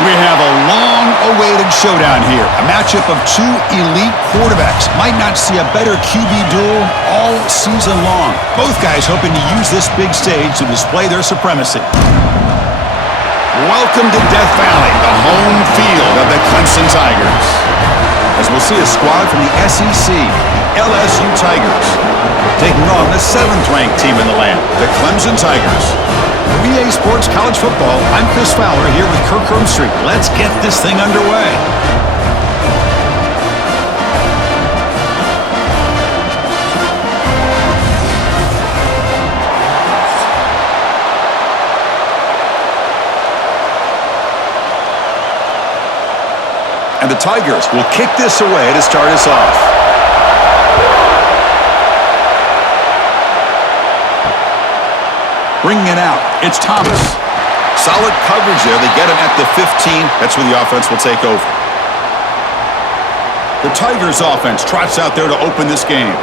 We have a long-awaited showdown here. A matchup of two elite quarterbacks. Might not see a better QB duel all season long. Both guys hoping to use this big stage to display their supremacy. Welcome to Death Valley, the home field of the Clemson Tigers. As we'll see a squad from the SEC, the LSU Tigers, taking on the 7th-ranked team in the land, the Clemson Tigers. For EA Sports College Football, I'm Chris Fowler here with Kirk Street. Let's get this thing underway. And the Tigers will kick this away to start us off. Bringing it out, it's Thomas. Solid coverage there. They get him at the 15. That's where the offense will take over. The Tigers offense trots out there to open this game.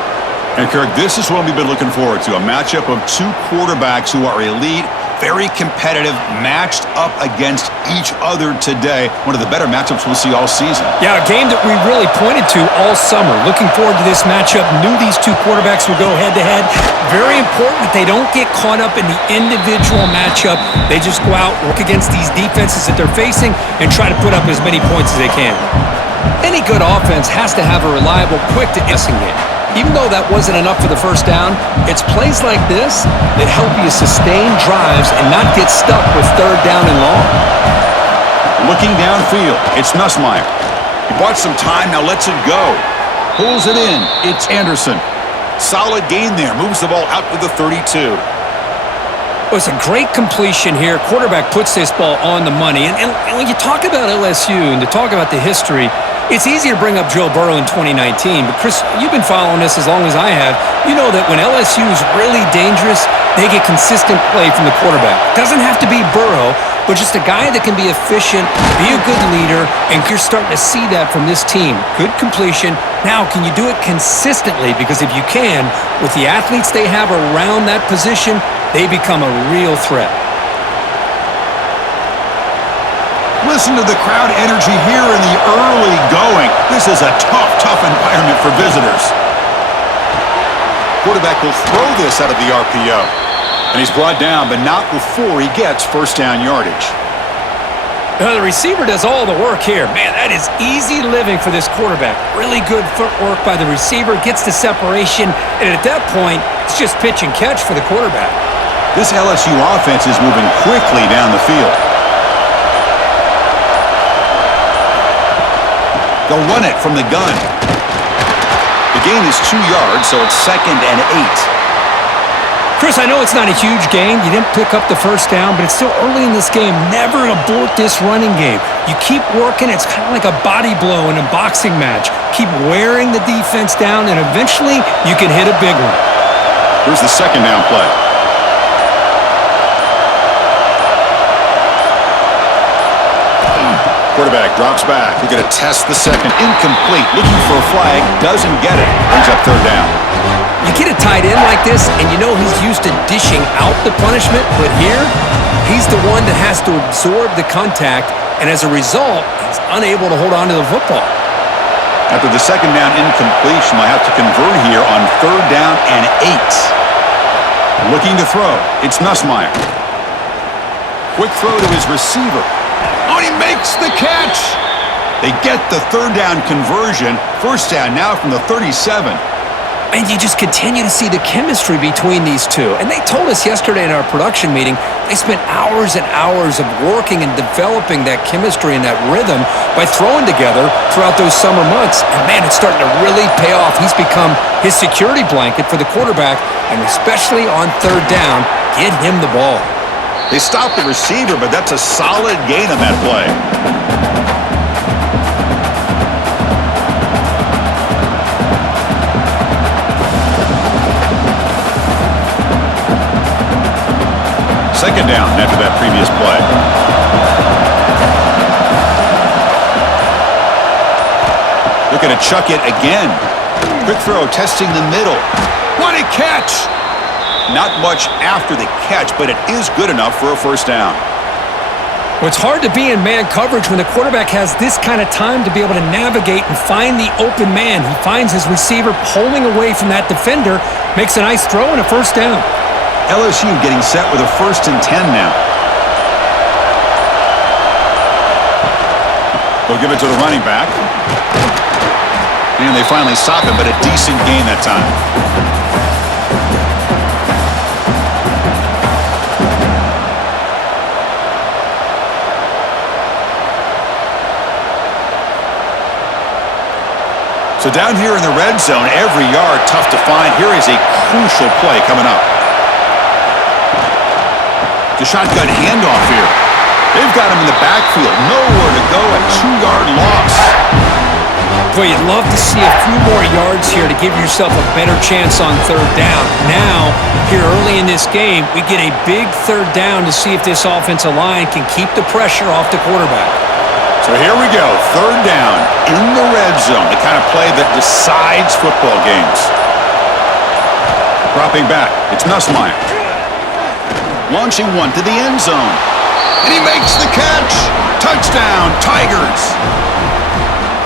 And Kirk, this is what we've been looking forward to. A matchup of two quarterbacks who are elite, very competitive, matched up against each other today. One of the better matchups we'll see all season. Yeah, a game that we really pointed to all summer. Looking forward to this matchup. Knew these two quarterbacks would go head-to-head. Very important that they don't get caught up in the individual matchup. They just go out, work against these defenses that they're facing, and try to put up as many points as they can. Any good offense has to have a reliable, quick-to-passing game. Even though that wasn't enough for the first down, it's plays like this that help you sustain drives and not get stuck with 3rd down and long. Looking downfield, it's Nussmeier. He bought some time, now lets it go. Pulls it in, it's Anderson. Solid gain there, moves the ball out to the 32. Well, it's a great completion here. Quarterback puts this ball on the money. And when you talk about LSU and to talk about the history, it's easy to bring up Joe Burrow in 2019, but Chris, you've been following this as long as I have. You know that when LSU is really dangerous, they get consistent play from the quarterback. Doesn't have to be Burrow, but just a guy that can be efficient, be a good leader, and you're starting to see that from this team. Good completion. Now, can you do it consistently? Because if you can, with the athletes they have around that position, they become a real threat. Listen to the crowd energy here in the early going. This is a tough environment for visitors. Quarterback will throw this out of the RPO. And he's brought down, but not before he gets first down yardage. The receiver does all the work here. Man, that is easy living for this quarterback. Really good footwork by the receiver, gets the separation, and at that point, it's just pitch and catch for the quarterback. This LSU offense is moving quickly down the field. They'll run it from the gun. The gain is 2 yards, so it's 2nd and 8. Chris, I know it's not a huge gain. You didn't pick up the first down, but it's still early in this game. Never abort this running game. You keep working. It's kind of like a body blow in a boxing match. Keep wearing the defense down, and eventually you can hit a big one. Here's the 2nd down play. Quarterback drops back. We're going to test the second. Incomplete. Looking for a flag. Doesn't get it. Brings up 3rd down. You get a tight end like this, and you know he's used to dishing out the punishment, but here, he's the one that has to absorb the contact, and as a result, he's unable to hold on to the football. After the 2nd down incompletion, we'll have to convert here on 3rd down and 8. Looking to throw. It's Nussmeier. Quick throw to his receiver. Oh, he makes the catch. They get the 3rd down conversion. First down now from the 37. And you just continue to see the chemistry between these two. And they told us yesterday in our production meeting, they spent hours and hours of working and developing that chemistry and that rhythm by throwing together throughout those summer months. And man, it's starting to really pay off. He's become his security blanket for the quarterback, and especially on 3rd down, get him the ball. They stopped the receiver, but that's a solid gain on that play. Second down after that previous play. Looking to chuck it again. Quick throw, testing the middle. What a catch! Not much after the catch, but it is good enough for a first down. Well, it's hard to be in man coverage when the quarterback has this kind of time to be able to navigate and find the open man. He finds his receiver pulling away from that defender, makes a nice throw and a first down. LSU getting set with a 1st and 10 now. They'll give it to the running back. And they finally stop him, but a decent gain that time. So down here in the red zone, every yard tough to find. Here is a crucial play coming up. The shotgun handoff here. They've got him in the backfield. Nowhere to go, a 2-yard loss. Boy, you'd love to see a few more yards here to give yourself a better chance on 3rd down. Now, here early in this game, we get a big 3rd down to see if this offensive line can keep the pressure off the quarterback. So here we go, 3rd down in the red zone, the kind of play that decides football games. Dropping back, it's Nussmeier. Launching one to the end zone. And he makes the catch. Touchdown, Tigers.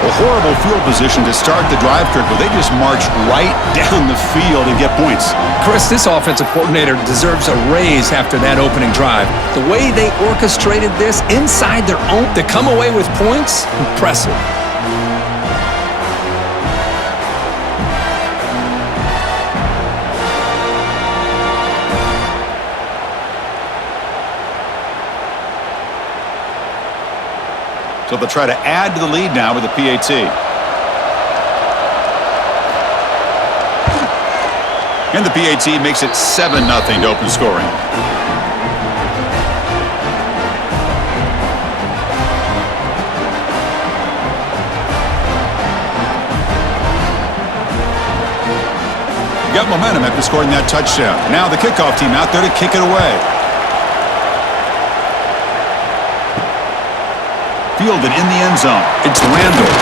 A horrible field position to start the drive, Kirk, but they just march right down the field and get points. Chris, this offensive coordinator deserves a raise after that opening drive. The way they orchestrated this inside their own to come away with points, impressive. So they'll try to add to the lead now with the PAT. And the PAT makes it 7-0 to open scoring. You got momentum after scoring that touchdown. Now the kickoff team out there to kick it away. Fielded in the end zone. It's Randall.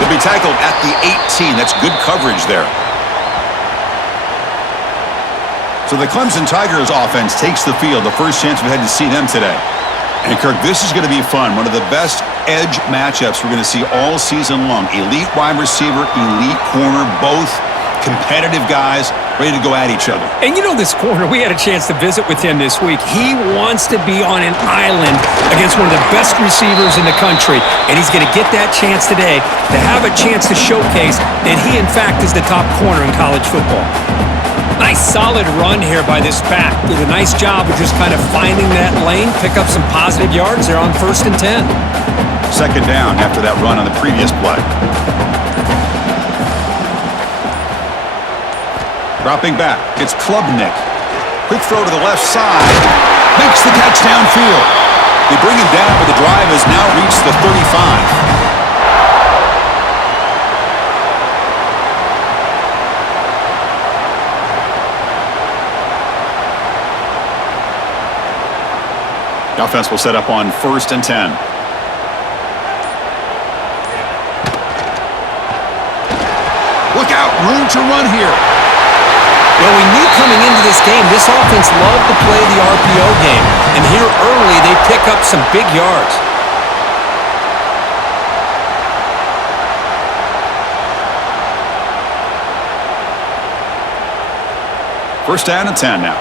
They'll be tackled at the 18. That's good coverage there. So the Clemson Tigers offense takes the field. The first chance we had to see them today. And Kirk, this is going to be fun. One of the best edge matchups we're going to see all season long. Elite wide receiver, elite corner, both competitive guys ready to go at each other. And you know this corner, we had a chance to visit with him this week. He wants to be on an island against one of the best receivers in the country. And he's going to get that chance today to have a chance to showcase that he, in fact, is the top corner in college football. Nice solid run here by this back. Did a nice job of just kind of finding that lane, pick up some positive yards there on 1st and 10. 2nd down after that run on the previous play. Dropping back, it's Klubnik. Quick throw to the left side. Makes the catch downfield. They bring him down, but the drive has now reached the 35. The offense will set up on 1st and 10. Look out, room to run here. Well, we knew coming into this game, this offense loved to play the RPO game. And here early, they pick up some big yards. First down and 10 now.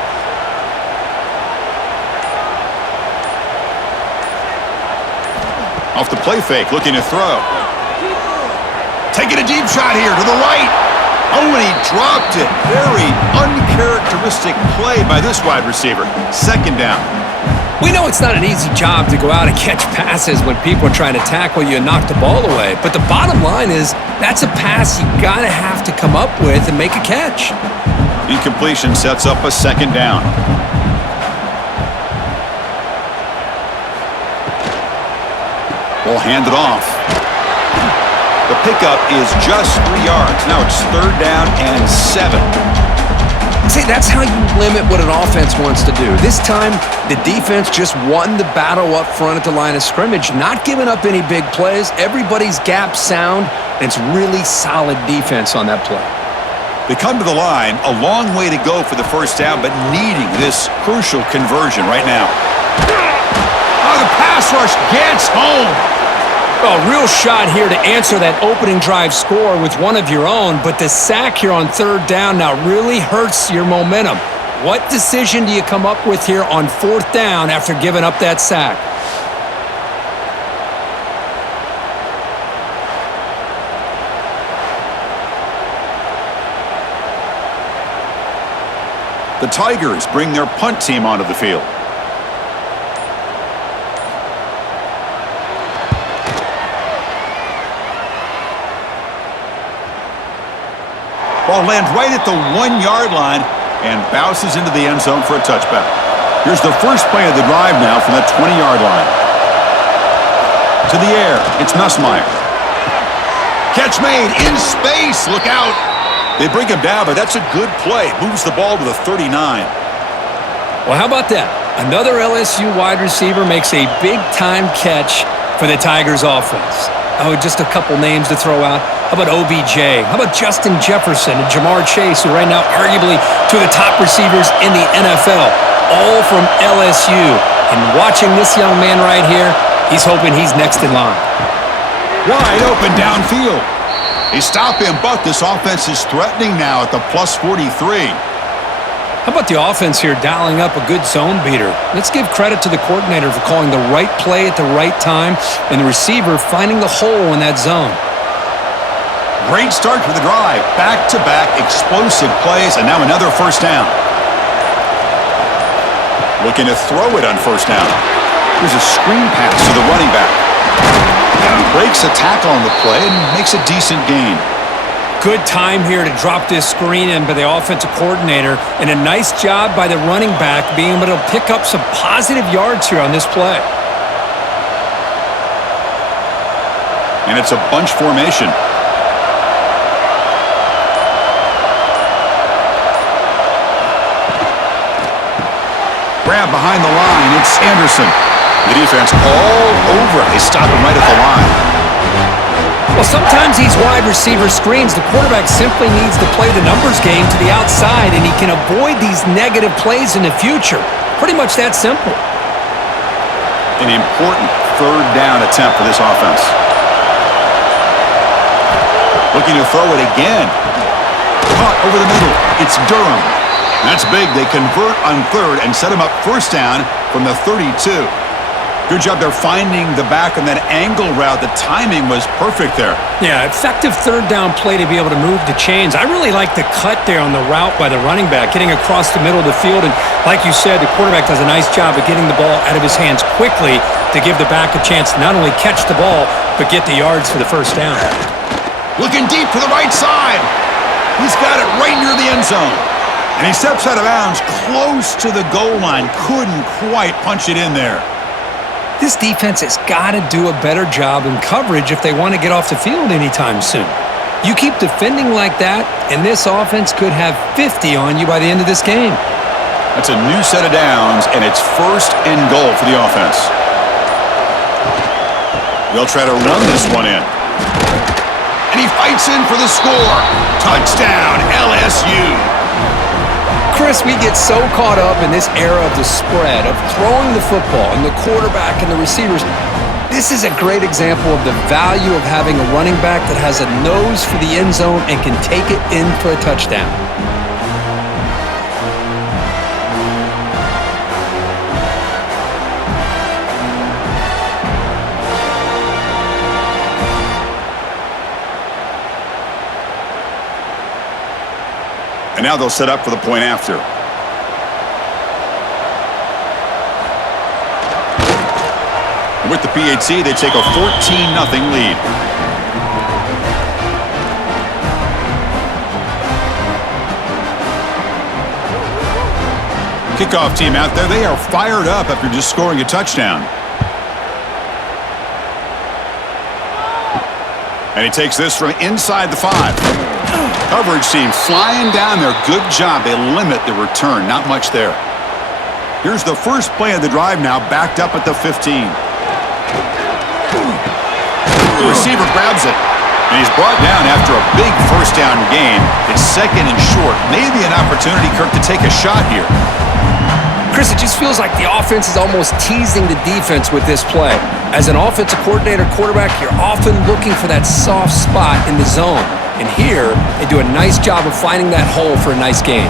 Off the play fake, looking to throw. Taking a deep shot here to the right. Oh, and he dropped it. Very uncharacteristic play by this wide receiver. 2nd down. We know it's not an easy job to go out and catch passes when people are trying to tackle you and knock the ball away. But the bottom line is that's a pass you got to have to come up with and make a catch. Incompletion sets up a 2nd down. Ball handed off. The pickup is just 3 yards. Now it's 3rd down and 7. See, that's how you limit what an offense wants to do. This time, the defense just won the battle up front at the line of scrimmage, not giving up any big plays. Everybody's gap sound, and it's really solid defense on that play. They come to the line, a long way to go for the first down, but needing this crucial conversion right now. Oh, the pass pass rush gets home. A real shot here to answer that opening drive score with one of your own, but the sack here on third down now really hurts your momentum. What decision do you come up with here on fourth down after giving up that sack? The Tigers bring their punt team onto the field. Ball lands right at the 1-yard line and bounces into the end zone for a touchback. Here's the first play of the drive now from the 20-yard line. To the air, it's Nussmeier. Catch made in space. Look out. They bring him down, but that's a good play. Moves the ball to the 39. Well, how about that? Another LSU wide receiver makes a big-time catch for the Tigers offense. Oh, just a couple names to throw out. How about OBJ? How about Justin Jefferson and Jamar Chase, who right now arguably two of the top receivers in the NFL, all from LSU. And watching this young man right here, he's hoping he's next in line. Wide open downfield. They stop him, but this offense is threatening now at the plus 43. How about the offense here dialing up a good zone beater? Let's give credit to the coordinator for calling the right play at the right time and the receiver finding the hole in that zone. Great start for the drive. Back-to-back explosive plays, and now another first down. Looking to throw it on first down. Here's a screen pass to the running back. Breaks a tackle on the play and makes a decent gain. Good time here to drop this screen in by the offensive coordinator, and a nice job by the running back being able to pick up some positive yards here on this play. And it's a bunch formation. Grab behind the line, it's Anderson. The defense all over. They stop him right at the line. Well, sometimes these wide receiver screens, the quarterback simply needs to play the numbers game to the outside, and he can avoid these negative plays in the future. Pretty much that simple. An important third down attempt for this offense. Looking to throw it again. Caught over the middle. It's Durham. That's big. They convert on third and set him up first down from the 32. Good job there finding the back on that angle route. The timing was perfect there. Yeah, effective third down play to be able to move the chains. I really like the cut there on the route by the running back, getting across the middle of the field. And like you said, the quarterback does a nice job of getting the ball out of his hands quickly to give the back a chance to not only catch the ball, but get the yards for the first down. Looking deep to the right side. He's got it right near the end zone. And he steps out of bounds close to the goal line. Couldn't quite punch it in there. This defense has got to do a better job in coverage if they want to get off the field anytime soon. You keep defending like that, and this offense could have 50 on you by the end of this game. That's a new set of downs, and it's first and goal for the offense. They'll try to run this one in. And he fights in for the score. Touchdown, LSU. Chris, we get so caught up in this era of the spread, of throwing the football and the quarterback and the receivers. This is a great example of the value of having a running back that has a nose for the end zone and can take it in for a touchdown. And now they'll set up for the point after. And with the PHC, they take a 14-0 lead. Kickoff team out there, they are fired up after just scoring a touchdown. And he takes this from inside the 5. Coverage team flying down there. Good job. They limit the return. Not much there. Here's the first play of the drive now, backed up at the 15. The receiver grabs it, and he's brought down after a big first down gain. It's second and short. Maybe an opportunity, Kirk, to take a shot here. Chris, it just feels like the offense is almost teasing the defense with this play. As an offensive coordinator, quarterback, you're often looking for that soft spot in the zone. And here, they do a nice job of finding that hole for a nice gain.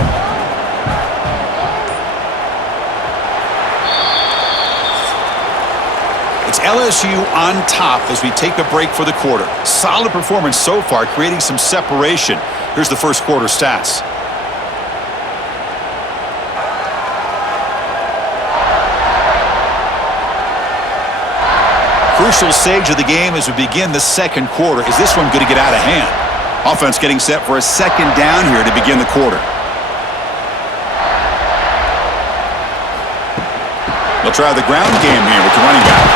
It's LSU on top as we take a break for the quarter. Solid performance so far, creating some separation. Here's the first quarter stats. Crucial stage of the game as we begin the second quarter. Is this one going to get out of hand? Offense getting set for a second down here to begin the quarter. They'll try the ground game here with the running back.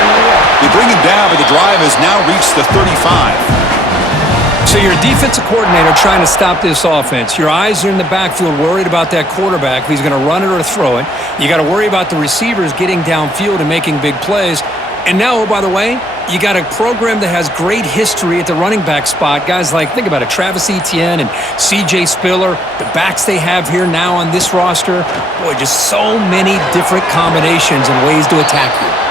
They bring him down, but the drive has now reached the 35. So you're a defensive coordinator trying to stop this offense. Your eyes are in the backfield worried about that quarterback, if he's going to run it or throw it. You got to worry about the receivers getting downfield and making big plays. And now, oh, by the way, you got a program that has great history at the running back spot. Guys like, think about it, Travis Etienne and C.J. Spiller, the backs they have here now on this roster. Boy, just so many different combinations and ways to attack you.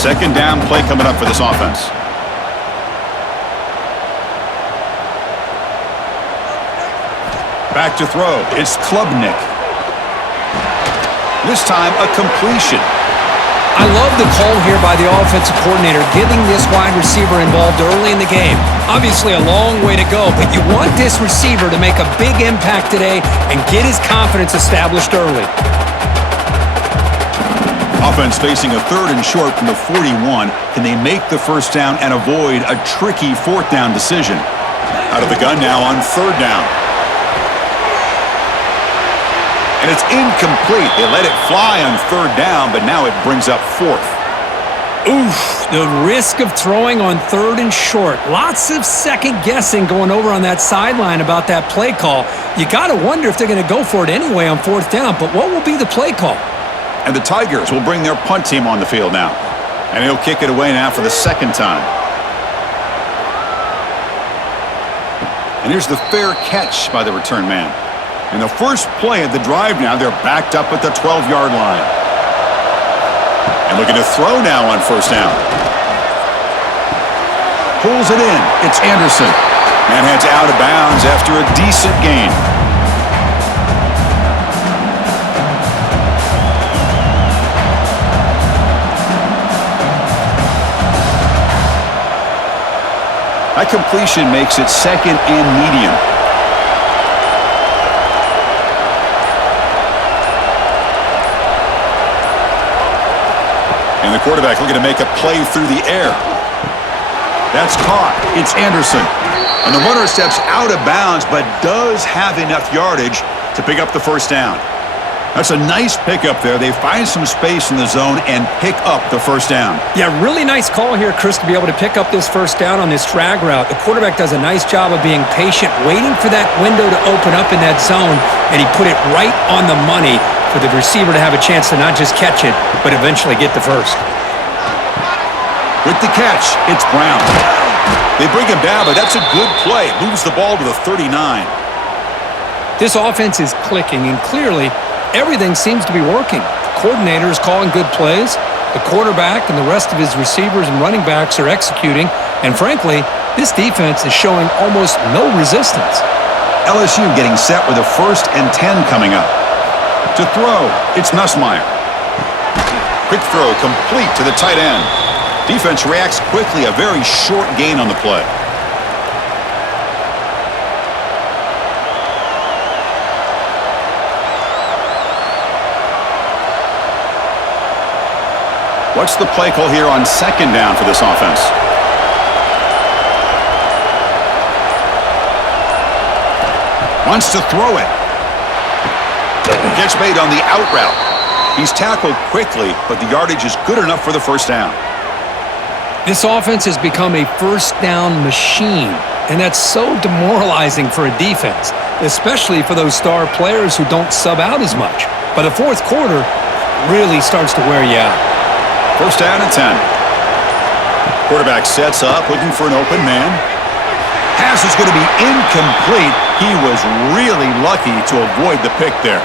Second down play coming up for this offense. Back to throw. It's Klubnik. This time a completion. I love the call here by the offensive coordinator, getting this wide receiver involved early in the game. Obviously a long way to go, but you want this receiver to make a big impact today and get his confidence established early. Offense facing a third and short from the 41. Can they make the first down and avoid a tricky fourth down decision? Out of the gun now on third down. And it's incomplete. They let it fly on third down, but now it brings up fourth. Oof, the risk of throwing on third and short. Lots of second guessing going over on that sideline about that play call. You got to wonder if they're going to go for it anyway on fourth down, but what will be the play call? And the Tigers will bring their punt team on the field now. And he'll kick it away now for the second time. And here's the fair catch by the return man. In the first play of the drive now, they're backed up at the 12-yard line. And looking to throw now on first down. Pulls it in. It's Anderson. And heads out of bounds after a decent gain. That completion makes it second and medium. And the quarterback looking to make a play through the air. That's caught. It's Anderson. And the runner steps out of bounds, but does have enough yardage to pick up the first down. That's a nice pickup there. They find some space in the zone and pick up the first down. Yeah, really nice call here, Chris, to be able to pick up this first down on this drag route. The quarterback does a nice job of being patient, waiting for that window to open up in that zone, and he put it right on the money for the receiver to have a chance to not just catch it, but eventually get the first. With the catch, it's Brown. They bring him down, but that's a good play. Moves the ball to the 39. This offense is clicking, and clearly everything seems to be working. The coordinator is calling good plays. The quarterback and the rest of his receivers and running backs are executing. And frankly, this defense is showing almost no resistance. LSU getting set with a 1st and 10 coming up. To throw, it's Nussmeier. Quick throw complete to the tight end. Defense reacts quickly, a very short gain on the play. What's the play call here on second down for this offense? Wants to throw it. Gets made on the out route. He's tackled quickly, but the yardage is good enough for the first down. This offense has become a first down machine, and that's so demoralizing for a defense, especially for those star players who don't sub out as much. By the fourth quarter, really starts to wear you out. First down and 10. Quarterback sets up, looking for an open man. Pass is going to be incomplete. He was really lucky to avoid the pick there.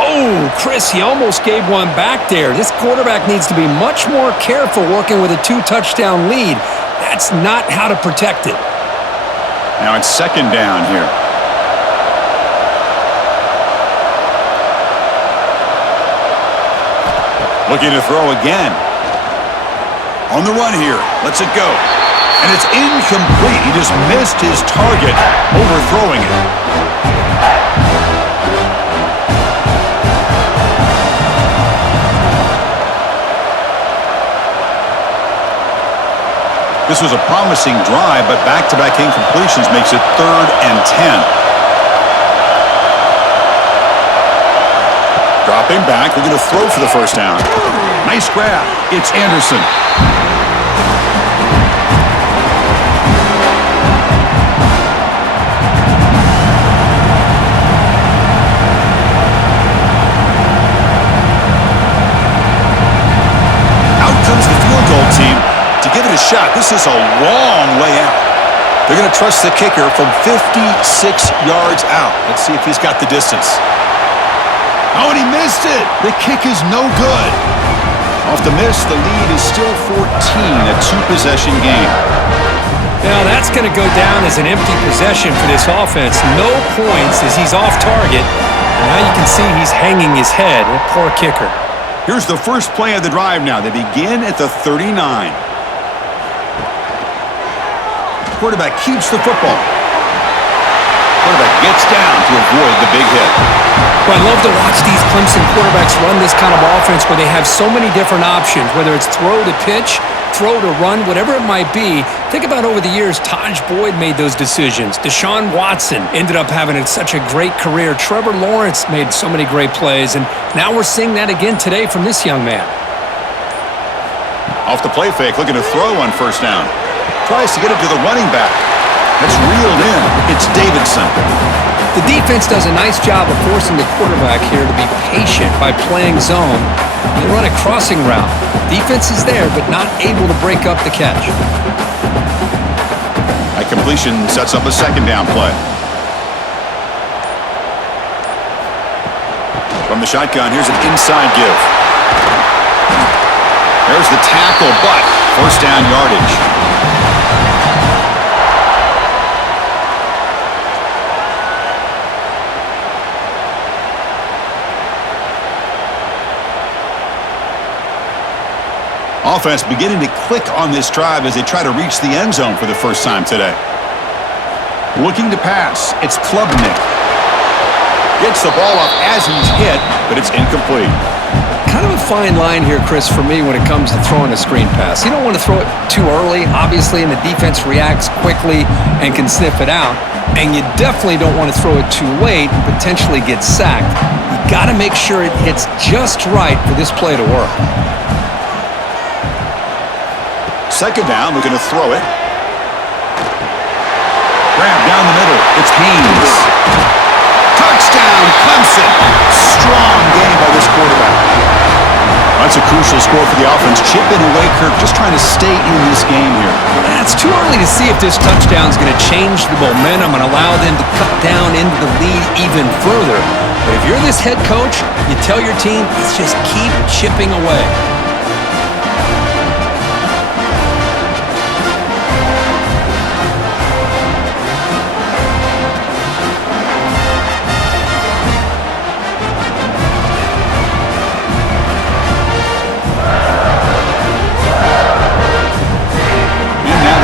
Oh, Chris, he almost gave one back there. This quarterback needs to be much more careful working with a 2-touchdown lead. That's not how to protect it. Now it's second down here. Looking to throw again. On the run here. Lets it go. And it's incomplete. He just missed his target, overthrowing it. This was a promising drive, but back-to-back incompletions makes it 3rd and 10. Dropping back, we're going to throw for the first down. Nice grab. It's Anderson. Out comes the field goal team to give it a shot. This is a long way out. They're going to trust the kicker from 56 yards out. Let's see if he's got the distance. Oh, and he missed it. The kick is no good. Off the miss, the lead is still 14, a 2-possession game. Now, that's going to go down as an empty possession for this offense. No points as he's off target. And now you can see he's hanging his head. A poor kicker. Here's the first play of the drive now. They begin at the 39. Quarterback keeps the football. Quarterback gets down to avoid the big hit. Well, I love to watch these Clemson quarterbacks run this kind of offense where they have so many different options, whether it's throw to pitch, throw to run, whatever it might be. Think about over the years, Taj Boyd made those decisions. Deshaun Watson ended up having such a great career. Trevor Lawrence made so many great plays, and now we're seeing that again today from this young man. Off the play fake, looking to throw on first down. Tries to get it to the running back. That's reeled in. It's Davidson. The defense does a nice job of forcing the quarterback here to be patient by playing zone. They run a crossing route. Defense is there, but not able to break up the catch. That completion sets up a second down play. From the shotgun, here's an inside give. There's the tackle, but first down yardage. Offense beginning to click on this drive as they try to reach the end zone for the first time today. Looking to pass. It's Klubnik. Gets the ball up as he's hit, but it's incomplete. Kind of a fine line here, Chris, for me when it comes to throwing a screen pass. You don't want to throw it too early, obviously, and the defense reacts quickly and can sniff it out. And you definitely don't want to throw it too late and potentially get sacked. You got to make sure it hits just right for this play to work. Second down, looking to throw it. Grab down the middle. It's Haynes. Touchdown, Clemson. Strong game by this quarterback. That's a crucial score for the offense. Chipping away, Kirk, just trying to stay in this game here. It's too early to see if this touchdown is going to change the momentum and allow them to cut down into the lead even further. But if you're this head coach, you tell your team, let's just keep chipping away.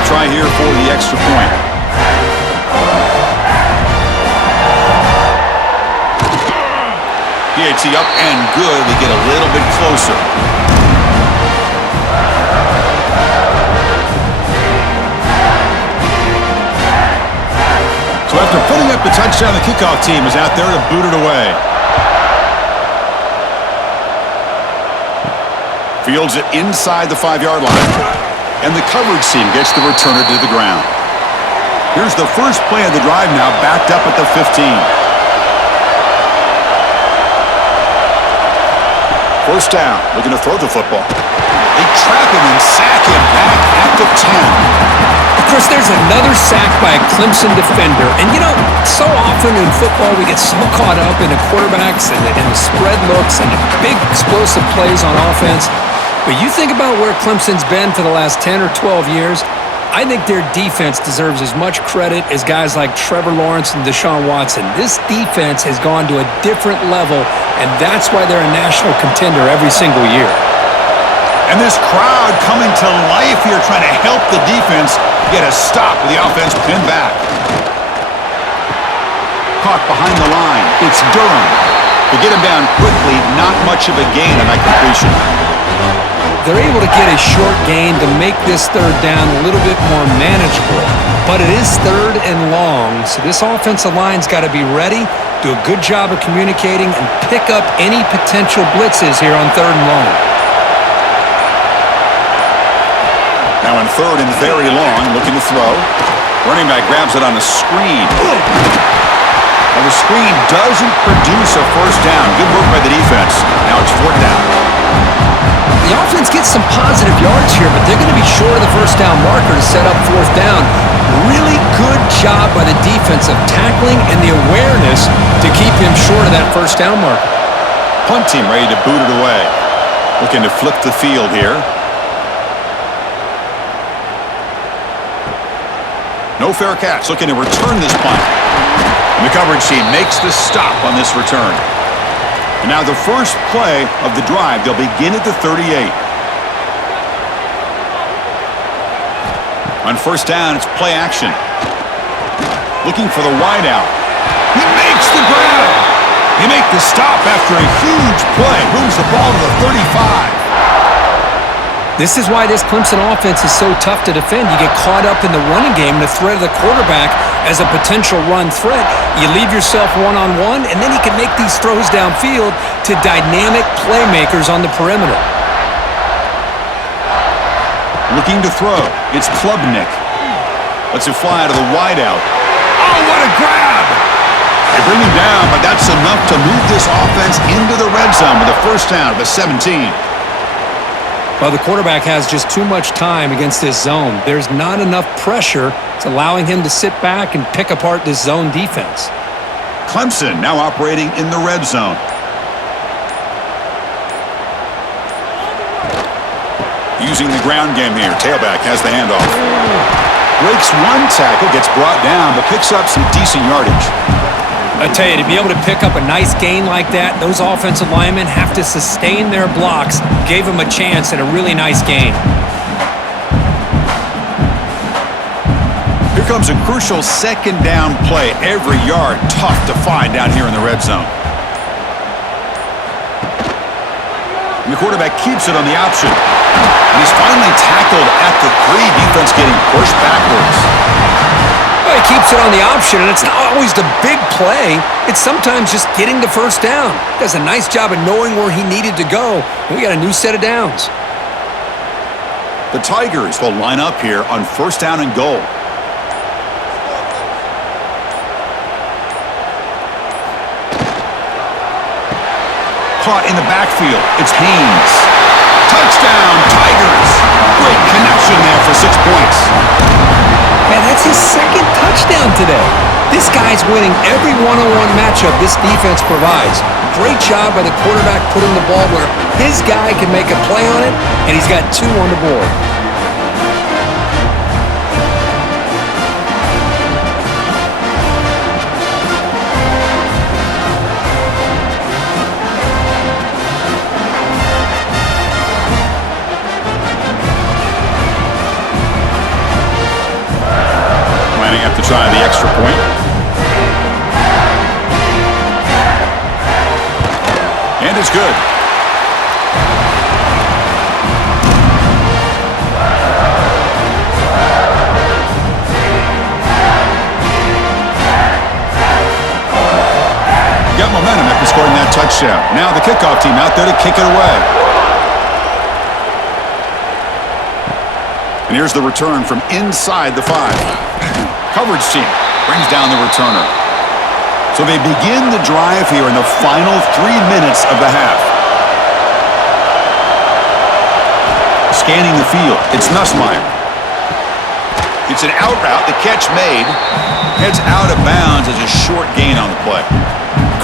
Try here for the extra point. PAT up and good. We get a little bit closer. So after putting up the touchdown, the kickoff team is out there to boot it away. Fields it inside the 5-yard line. And the coverage team gets the returner to the ground. Here's the first play of the drive now, backed up at the 15. First down, looking to throw the football. They trap him and sack him back at the 10. Of course, there's another sack by a Clemson defender. And, you know, so often in football we get so caught up in the quarterbacks and the spread looks and the big explosive plays on offense. But you think about where Clemson's been for the last 10 or 12 years, I think their defense deserves as much credit as guys like Trevor Lawrence and Deshaun Watson. This defense has gone to a different level, and that's why they're a national contender every single year. And this crowd coming to life here, trying to help the defense get a stop with the offense pinned back. Caught behind the line. It's Durham. To get him down quickly, not much of a gain on that completion. They're able to get a short gain to make this third down a little bit more manageable. But it is third and long, so this offensive line's got to be ready, do a good job of communicating, and pick up any potential blitzes here on third and long. Now in third and very long, looking to throw. Running back grabs it on the screen. Well, the screen doesn't produce a first down. Good work by the defense. Now it's fourth down. The offense gets some positive yards here, but they're going to be short of the first down marker to set up fourth down. Really good job by the defense of tackling and the awareness to keep him short of that first down marker. Punt team ready to boot it away. Looking to flip the field here. No fair catch. Looking to return this punt. And the coverage team makes the stop on this return. And now the first play of the drive. They'll begin at the 38. On first down, it's play action. Looking for the wideout. He makes the grab. They make the stop after a huge play. Moves the ball to the 35. This is why this Clemson offense is so tough to defend. You get caught up in the running game, the threat of the quarterback as a potential run threat. You leave yourself one-on-one, and then he can make these throws downfield to dynamic playmakers on the perimeter. Looking to throw. It's Klubnik. Lets it fly to the wideout. Oh, what a grab! They bring him down, but that's enough to move this offense into the red zone with a first down of a 17. Well, the quarterback has just too much time against this zone. There's not enough pressure. It's allowing him to sit back and pick apart this zone defense. Clemson now operating in the red zone. Using the ground game here. Tailback has the handoff. Breaks one tackle, gets brought down, but picks up some decent yardage. I tell you, to be able to pick up a nice gain like that, those offensive linemen have to sustain their blocks. Gave him a chance at a really nice gain. Here comes a crucial second down play. Every yard tough to find down here in the red zone. And the quarterback keeps it on the option. And he's finally tackled at the 3. Defense getting pushed backwards. Well, he keeps it on the option, and it's not always the big play. It's sometimes just getting the first down. Does a nice job of knowing where he needed to go. And we got a new set of downs. The Tigers will line up here on first down and goal. Caught in the backfield. It's Haynes. Touchdown, Tigers. Great connection there for 6 points. Man, that's his second touchdown today. This guy's winning every one-on-one matchup this defense provides. Great job by the quarterback putting the ball where his guy can make a play on it, and he's got 2 on the board. Have to try the extra point. And it's good. Got momentum after scoring that touchdown. Now the kickoff team out there to kick it away. And here's the return from inside the 5. Coverage team brings down the returner. So they begin the drive here in the final 3 minutes of the half. scanning the field. It's Nussmeier. It's an out route. The catch made. Heads out of bounds as a short gain on the play.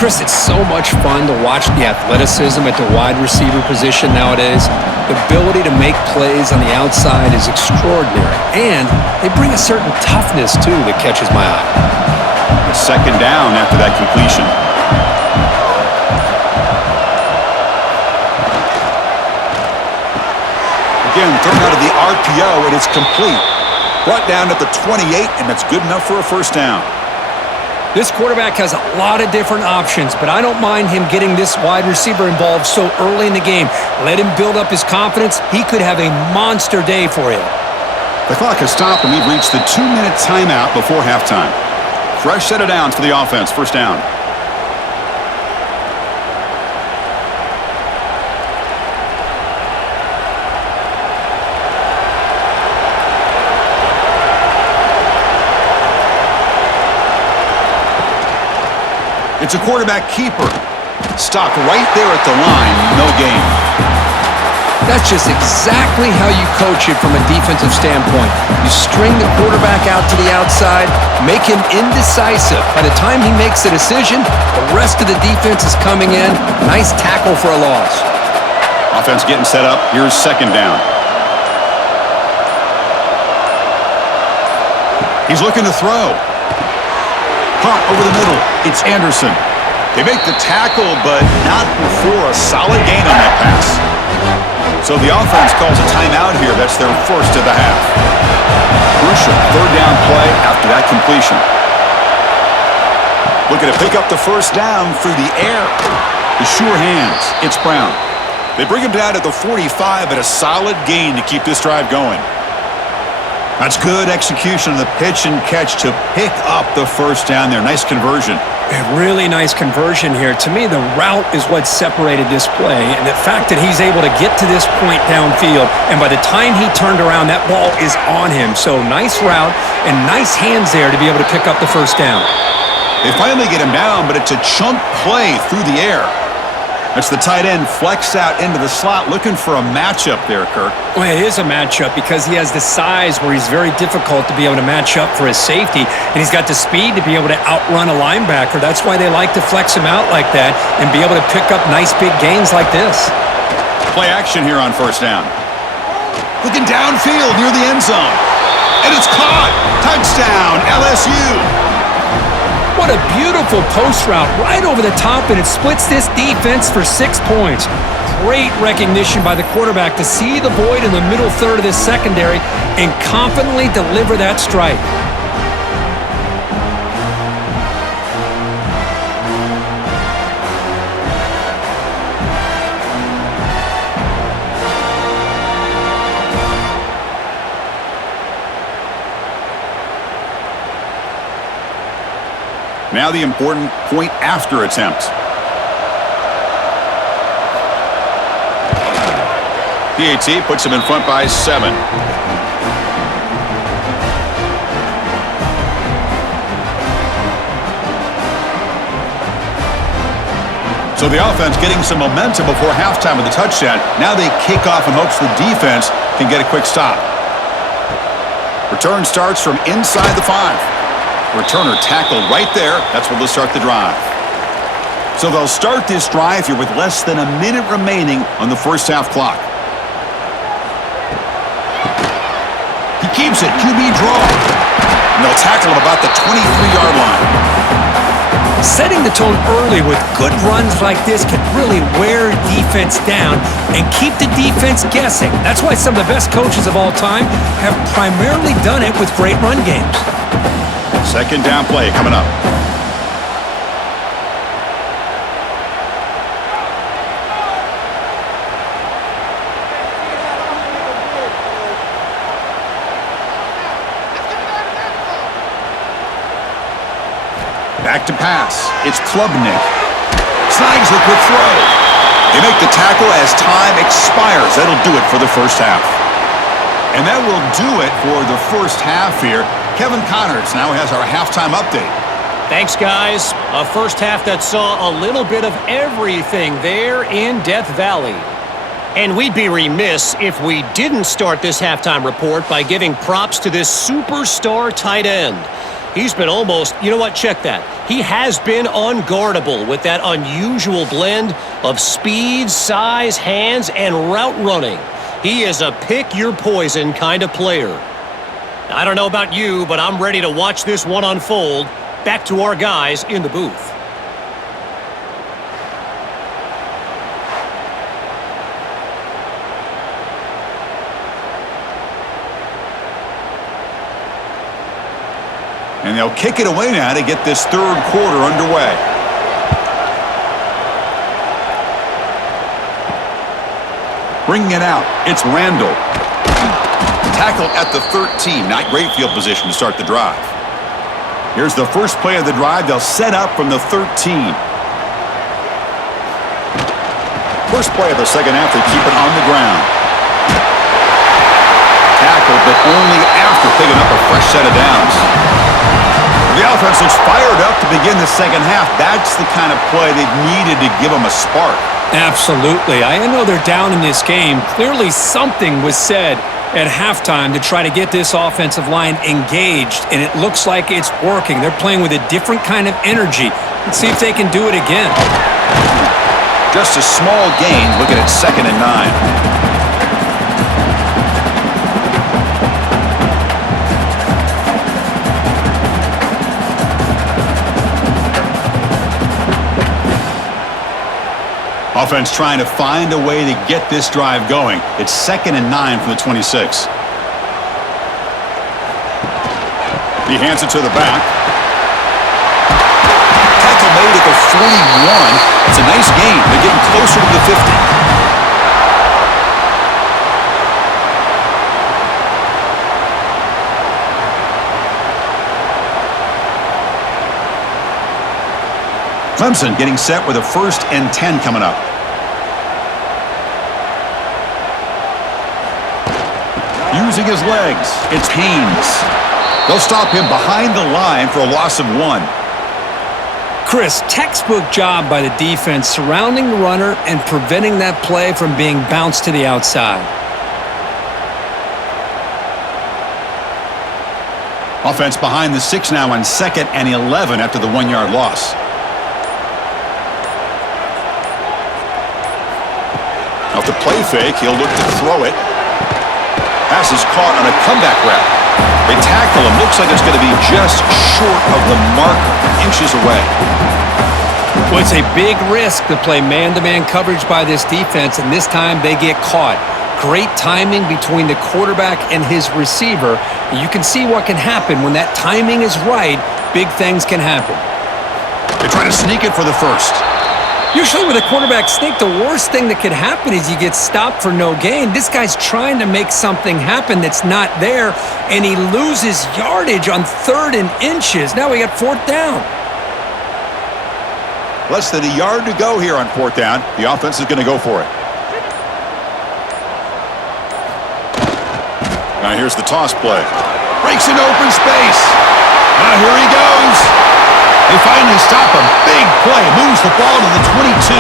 Chris, it's so much fun to watch the athleticism at the wide receiver position nowadays. The ability to make plays on the outside is extraordinary. And they bring a certain toughness, too, that catches my eye. A second down after that completion. Again, thrown out of the RPO, and it's complete. Brought down at the 28, and that's good enough for a first down. This quarterback has a lot of different options, but I don't mind him getting this wide receiver involved so early in the game. Let him build up his confidence. He could have a monster day for you. The clock has stopped, and we've reached the 2-minute timeout before halftime. Fresh set of downs for the offense. First down. It's a quarterback keeper. Stopped right there at the line. No gain. That's just exactly how you coach it from a defensive standpoint. You string the quarterback out to the outside, make him indecisive. By the time he makes a decision, the rest of the defense is coming in. Nice tackle for a loss. Offense getting set up. Here's second down. He's looking to throw. Hunt over the middle. It's Anderson. They make the tackle, but not before a solid gain on that pass. So the offense calls a timeout here. That's their first of the half. Crucial third down play after that completion. Looking to pick up the first down through the air. The sure hands. It's Brown. They bring him down at the 45 at a solid gain to keep this drive going. That's good execution of the pitch and catch to pick up the first down there. Nice conversion. A really nice conversion here. To me, the route is what separated this play, and the fact that he's able to get to this point downfield, and by the time he turned around, that ball is on him. So nice route and nice hands there to be able to pick up the first down. They finally get him down, but it's a chunk play through the air. That's the tight end flexed out into the slot, looking for a matchup there, Kirk. Well, it is a matchup because he has the size where he's very difficult to be able to match up for his safety, and he's got the speed to be able to outrun a linebacker. That's why they like to flex him out like that and be able to pick up nice big gains like this. Play action here on first down. Looking downfield near the end zone. And it's caught. Touchdown, LSU. What a beautiful post route right over the top, and it splits this defense for 6 points. Great recognition by the quarterback to see the void in the middle third of this secondary and confidently deliver that strike. Now the important point after attempt. PAT puts him in front by 7. So the offense getting some momentum before halftime with the touchdown. Now they kick off in hopes the defense can get a quick stop. Return starts from inside the 5. Returner tackled right there. That's where they'll start the drive. So they'll start this drive here with less than a minute remaining on the first half clock. He keeps it. QB draw. And they'll tackle him about the 23-yard line. Setting the tone early with good runs like this can really wear defense down and keep the defense guessing. That's why some of the best coaches of all time have primarily done it with great run games. Second down play coming up. Back to pass. It's Klubnik. Snags the quick throw. They make the tackle as time expires. That'll do it for the first half. And that will do it for the first half here. Kevin Connors now has our halftime update. Thanks, guys. A first half that saw a little bit of everything there in Death Valley. And we'd be remiss if we didn't start this halftime report by giving props to this superstar tight end. He's been almost, you know what, check that. He has been unguardable with that unusual blend of speed, size, hands, and route running. He is a pick-your-poison kind of player. I don't know about you, but I'm ready to watch this one unfold. Back to our guys in the booth. And they'll kick it away now to get this third quarter underway. Bringing it out, it's Randall. Tackle at the 13. Not great field position to start the drive. Here's the first play of the drive. They'll set up from the 13. First play of the second half, they keep it on the ground. Tackle, but only after picking up a fresh set of downs. The offense looks fired up to begin the second half. That's the kind of play they've needed to give them a spark. Absolutely. I know they're down in this game. Clearly something was said at halftime to try to get this offensive line engaged, and it looks like it's working. They're playing with a different kind of energy. Let's see if they can do it again. Just a small gain. Look at it, 2nd and 9. Offense trying to find a way to get this drive going. It's 2nd and 9 from the 26. He hands it to the back. Tackle made at the 41. It's a nice gain. They're getting closer to the 50. Clemson getting set with a 1st and 10 coming up. Using his legs, it's Haynes. They'll stop him behind the line for a loss of 1. Chris, textbook job by the defense surrounding the runner and preventing that play from being bounced to the outside. Offense behind the 6 now on 2nd and 11 after the 1-yard loss. Off the play fake, he'll look to throw it. Pass is caught on a comeback route. They tackle him. Looks like it's going to be just short of the marker, inches away. Well, it's a big risk to play man-to-man coverage by this defense, and this time they get caught. Great timing between the quarterback and his receiver. You can see what can happen when that timing is right. Big things can happen. They try to sneak it for the 1st. Usually with a quarterback sneak, the worst thing that could happen is you get stopped for no gain. This guy's trying to make something happen that's not there, and he loses yardage on 3rd and inches. Now we got 4th down. Less than a yard to go here on 4th down. The offense is going to go for it. Now here's the toss play. Breaks into open space. Now here he goes. They finally stop him. Big play. Moves the ball to the 22.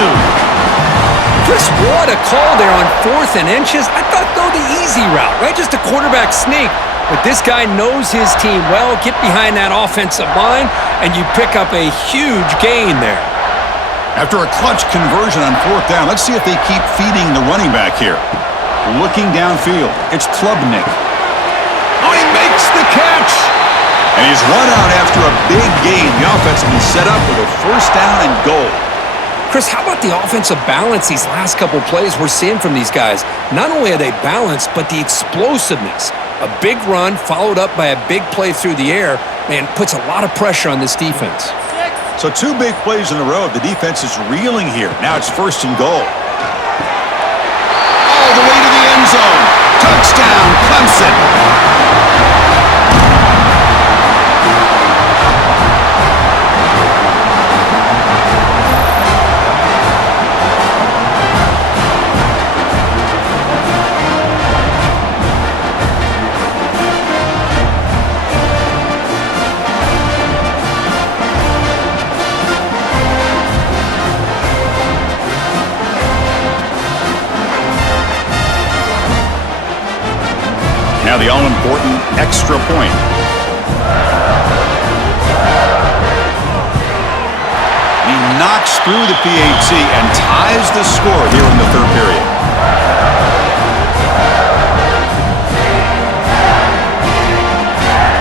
Chris, what a call there on 4th and inches. I thought, though, the easy route, right? Just a quarterback sneak. But this guy knows his team well. Get behind that offensive line, and you pick up a huge gain there. After a clutch conversion on 4th down, let's see if they keep feeding the running back here. Looking downfield, it's Klubnik. Oh, he makes the catch! And he's run out after a big gain. The offense will be set up with a 1st down and goal. Chris, how about the offensive balance these last couple plays we're seeing from these guys? Not only are they balanced, but the explosiveness. A big run followed up by a big play through the air, man, puts a lot of pressure on this defense. So 2 big plays in a row. The defense is reeling here. Now it's 1st and goal. All the way to the end zone. Touchdown, Clemson. Now the all-important extra point. He knocks through the PAT and ties the score here in the third period.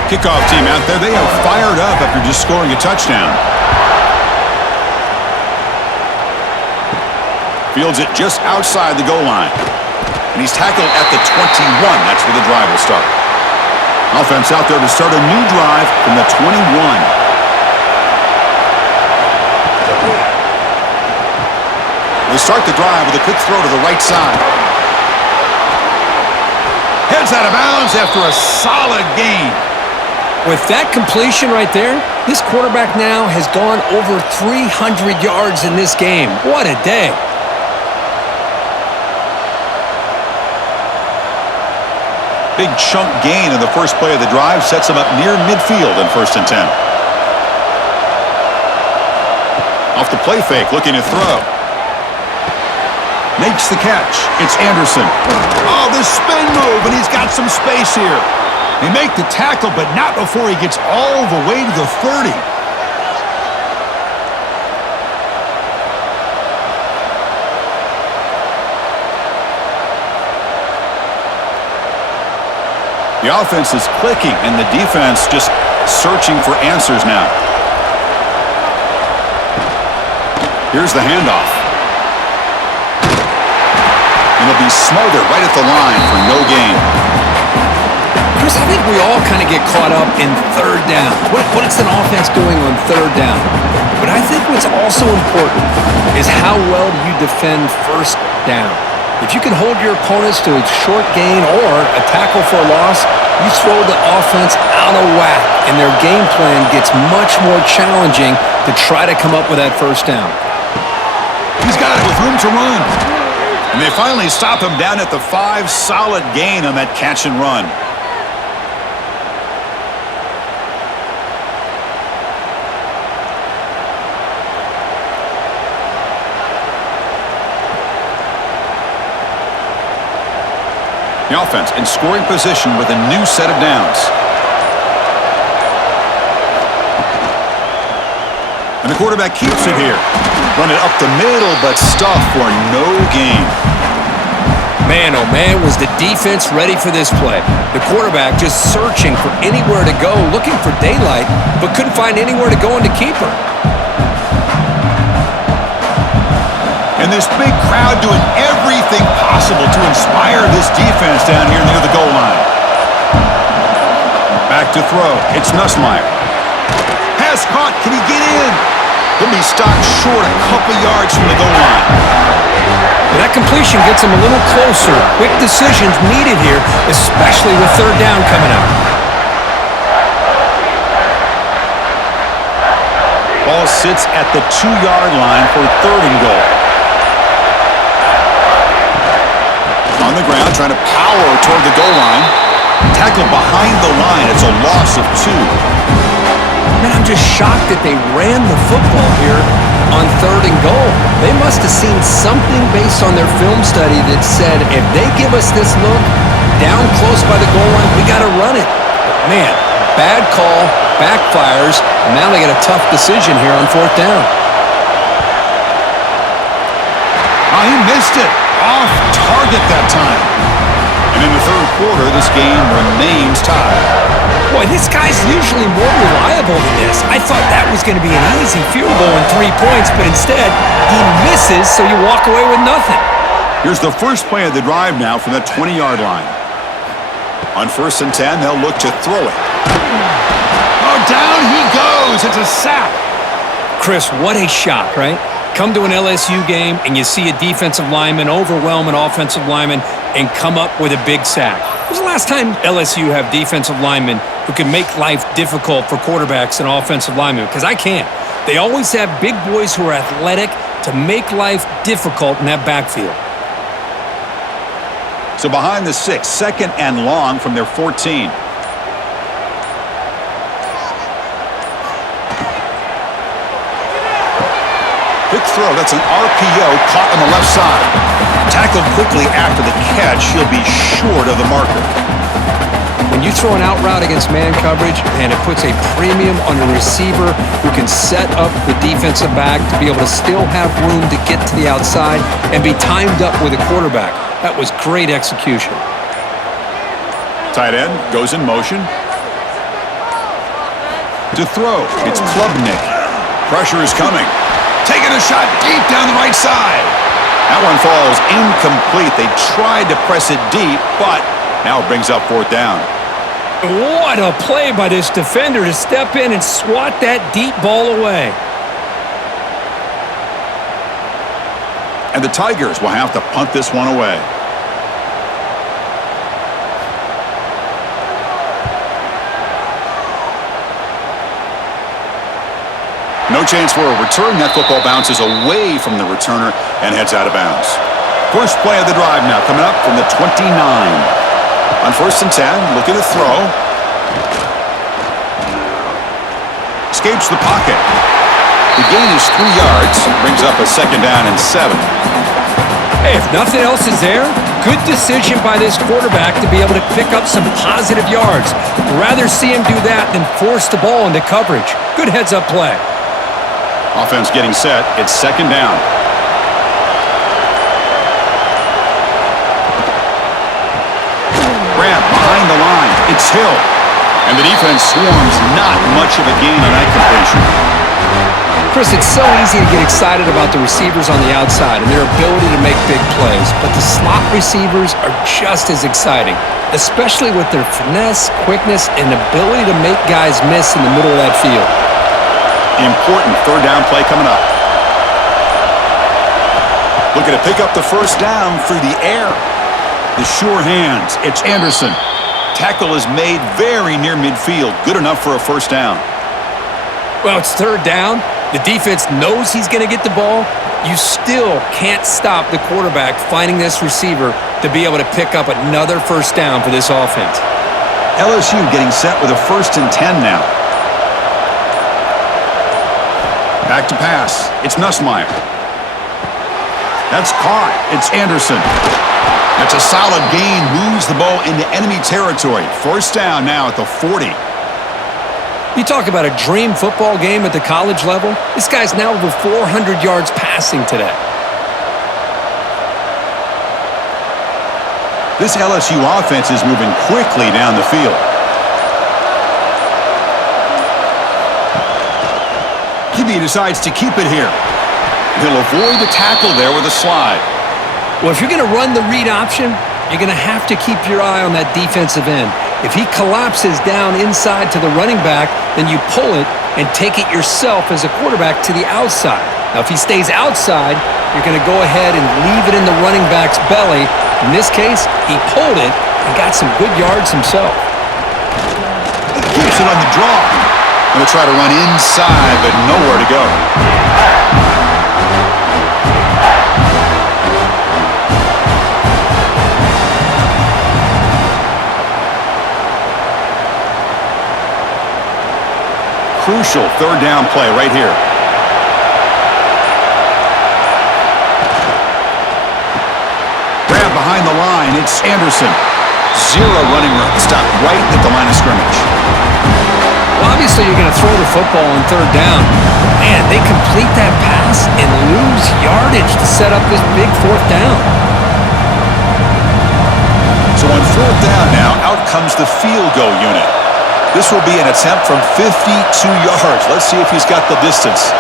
Kickoff team out there, they are fired up after just scoring a touchdown. Fields it just outside the goal line. And he's tackled at the 21. That's where the drive will start. Offense out there to start a new drive from the 21. They start the drive with a quick throw to the right side. Heads out of bounds after a solid gain. With that completion right there, this quarterback now has gone over 300 yards in this game. What a day. Big chunk gain in the first play of the drive sets him up near midfield in 1st and 10. Off the play fake, looking to throw. Makes the catch. It's Anderson. Oh, the spin move, and he's got some space here. They make the tackle, but not before he gets all the way to the 30. The offense is clicking, and the defense just searching for answers now. Here's the handoff. And he'll be smothered right at the line for no gain. Chris, I think we all kind of get caught up in third down. What is an offense doing on third down? But I think what's also important is how well do you defend first down. If you can hold your opponents to a short gain or a tackle for a loss, you throw the offense out of whack, and their game plan gets much more challenging to try to come up with that first down. He's got it with room to run. And they finally stop him down at the 5. Solid gain on that catch and run. The offense in scoring position with a new set of downs. And the quarterback keeps it here. Run it up the middle, but stuffed for no gain. Man, oh man, was the defense ready for this play. The quarterback just searching for anywhere to go, looking for daylight, but couldn't find anywhere to go in the keeper. And this big crowd doing everything possible to inspire this defense down here near the goal line. Back to throw. It's Nussmeier. Pass caught. Can he get in? He'll be stopped short a couple yards from the goal line. That completion gets him a little closer. Quick decisions needed here, especially with third down coming up. Ball sits at the 2-yard line for 3rd and goal. On the ground, trying to power toward the goal line. Tackle behind the line. It's a loss of 2. Man, I'm just shocked that they ran the football here on 3rd and goal. They must have seen something based on their film study that said, if they give us this look down close by the goal line, we got to run it. But man, bad call, backfires, and now they got a tough decision here on 4th down. Oh, he missed it. Off target that time. And in the 3rd quarter, this game remains tied. Boy, this guy's usually more reliable than this. I thought that was going to be an easy field goal and 3 points, but instead, he misses, so you walk away with nothing. Here's the first play of the drive now from the 20-yard line. On 1st and 10, they'll look to throw it. Oh, down he goes. It's a sack. Chris, what a shock, right? Come to an LSU game and you see a defensive lineman overwhelm an offensive lineman and come up with a big sack. When was the last time LSU have defensive linemen who can make life difficult for quarterbacks and offensive linemen? Because I can't. They always have big boys who are athletic to make life difficult in that backfield. So behind the 6, 2nd and long from their 14. Quick throw. That's an RPO caught on the left side. Tackled quickly after the catch. He'll be short of the marker. When you throw an out route against man coverage, and it puts a premium on a receiver who can set up the defensive back to be able to still have room to get to the outside and be timed up with a quarterback. That was great execution. Tight end goes in motion. To throw, it's Klubnik. Pressure is coming. Taking a shot deep down the right side. That one falls incomplete. They tried to press it deep, but now it brings up fourth down. What a play by this defender to step in and swat that deep ball away. And the Tigers will have to punt this one away. No chance for a return. That football bounces away from the returner and heads out of bounds. First play of the drive now coming up from the 29. On 1st and 10, looking to throw. Escapes the pocket. The gain is 3 yards. Brings up a 2nd down and 7. Hey, if nothing else is there, good decision by this quarterback to be able to pick up some positive yards. Rather see him do that than force the ball into coverage. Good heads-up play. Offense getting set. It's 2nd down. Grab behind the line. It's Hill. And the defense swarms. Not much of a gain on that completion. Chris, it's so easy to get excited about the receivers on the outside and their ability to make big plays, but the slot receivers are just as exciting, especially with their finesse, quickness, and ability to make guys miss in the middle of that field. Important 3rd down play coming up. Looking to pick up the 1st down through the air. The sure hands. It's Anderson. Tackle is made very near midfield. Good enough for a 1st down. Well, it's 3rd down. The defense knows he's going to get the ball. You still can't stop the quarterback finding this receiver to be able to pick up another 1st down for this offense. LSU getting set with a 1st and 10 now. Back to pass. It's Nussmeier. That's caught. It's Anderson. That's a solid gain. Moves the ball into enemy territory. 1st down now at the 40. You talk about a dream football game at the college level. This guy's now over 400 yards passing today. This LSU offense is moving quickly down the field. He decides to keep it here. He'll avoid the tackle there with a slide. Well, if you're going to run the read option, you're going to have to keep your eye on that defensive end. If he collapses down inside to the running back, then you pull it and take it yourself as a quarterback to the outside. Now, if he stays outside, you're going to go ahead and leave it in the running back's belly. In this case, he pulled it and got some good yards himself. Keeps it on the draw. Going to try to run inside, but nowhere to go. Crucial 3rd down play right here. Grab behind the line. It's Anderson. 0 running room. Stopped right at the line of scrimmage. Well, obviously, you're going to throw the football on 3rd down. Man, they complete that pass and lose yardage to set up this big 4th down. So on 4th down now, out comes the field goal unit. This will be an attempt from 52 yards. Let's see if he's got the distance.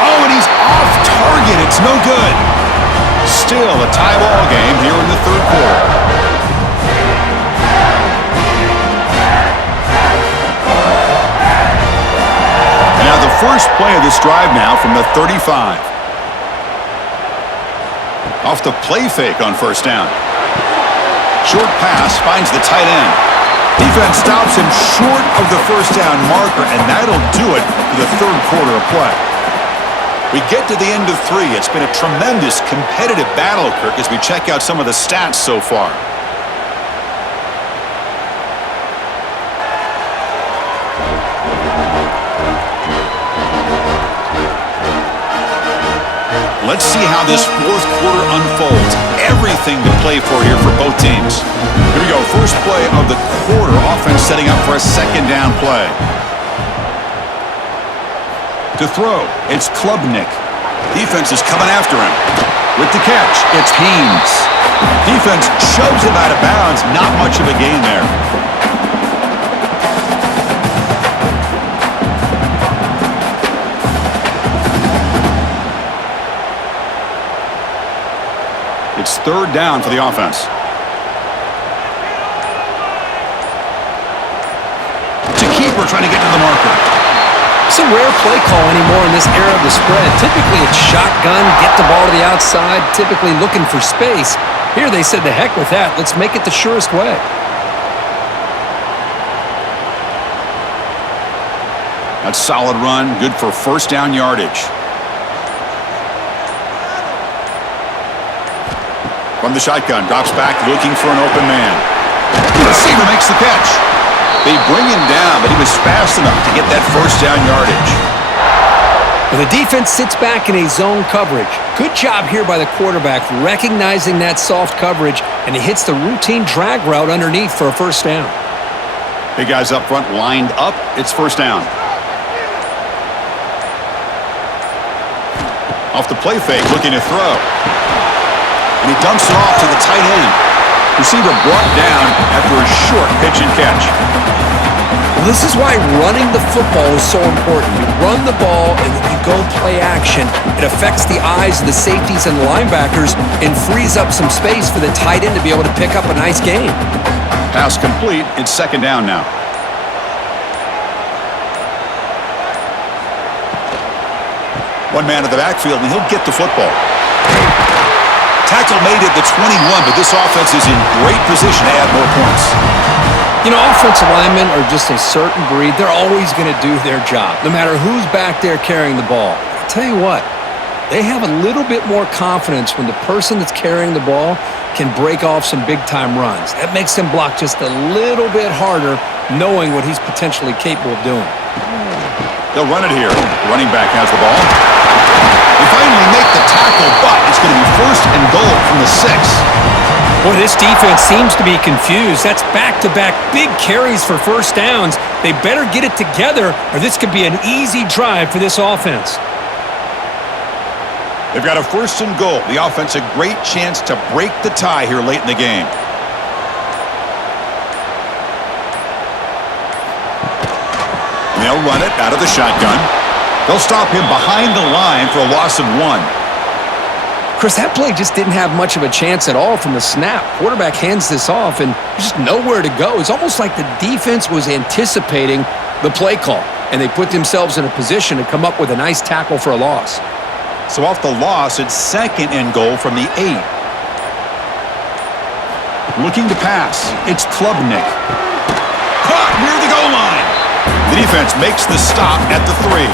Oh, and he's off target. It's no good. Still a tie ball game here in the 3rd quarter. Now the first play of this drive now from the 35. Off the play fake on 1st down. Short pass finds the tight end. Defense stops him short of the 1st down marker, and that'll do it for the 3rd quarter of play. We get to the end of 3. It's been a tremendous competitive battle, Kirk, as we check out some of the stats so far. Let's see how this 4th quarter unfolds. Every anything to play for here for both teams. Here we go. First play of the quarter. Offense setting up for a second down play. To throw, it's Klubnik. Defense is coming after him. With the catch, it's Haynes. Defense shoves him out of bounds. Not much of a gain there. It's third down for the offense. To keeper trying to get to the marker. It's a rare play call anymore in this era of the spread. Typically, it's shotgun, get the ball to the outside, typically looking for space. Here they said, the heck with that. Let's make it the surest way. That's solid run, good for first down yardage. From the shotgun, drops back, looking for an open man. The receiver makes the catch. They bring him down, but he was fast enough to get that first down yardage. Well, the defense sits back in a zone coverage. Good job here by the quarterback, recognizing that soft coverage, and he hits the routine drag route underneath for a first down. Big guys up front lined up. It's first down. Off the play fake, looking to throw. And he dumps it off to the tight end. Receiver brought down after a short pitch and catch. Well, this is why running the football is so important. You run the ball and then you go play action. It affects the eyes of the safeties and the linebackers and frees up some space for the tight end to be able to pick up a nice game. Pass complete. It's second down now. One man in the backfield, and he'll get the football. Tackle made at the 21, but this offense is in great position to add more points. You know, offensive linemen are just a certain breed. They're always going to do their job, no matter who's back there carrying the ball. I'll tell you what, they have a little bit more confidence when the person that's carrying the ball can break off some big-time runs. That makes them block just a little bit harder, knowing what he's potentially capable of doing. They'll run it here. The running back has the ball. They finally make the tackle, but it's going to be first and goal from the 6. Boy, this defense seems to be confused. That's back-to-back big carries for first downs. They better get it together, or this could be an easy drive for this offense. They've got a first and goal. The offense a great chance to break the tie here late in the game. And they'll run it out of the shotgun. They'll stop him behind the line for a loss of 1. Chris, that play just didn't have much of a chance at all from the snap. Quarterback hands this off, and there's just nowhere to go. It's almost like the defense was anticipating the play call, and they put themselves in a position to come up with a nice tackle for a loss. So off the loss, it's second and goal from the 8. Looking to pass. It's Klubnik. Caught near the goal line. The defense makes the stop at the 3.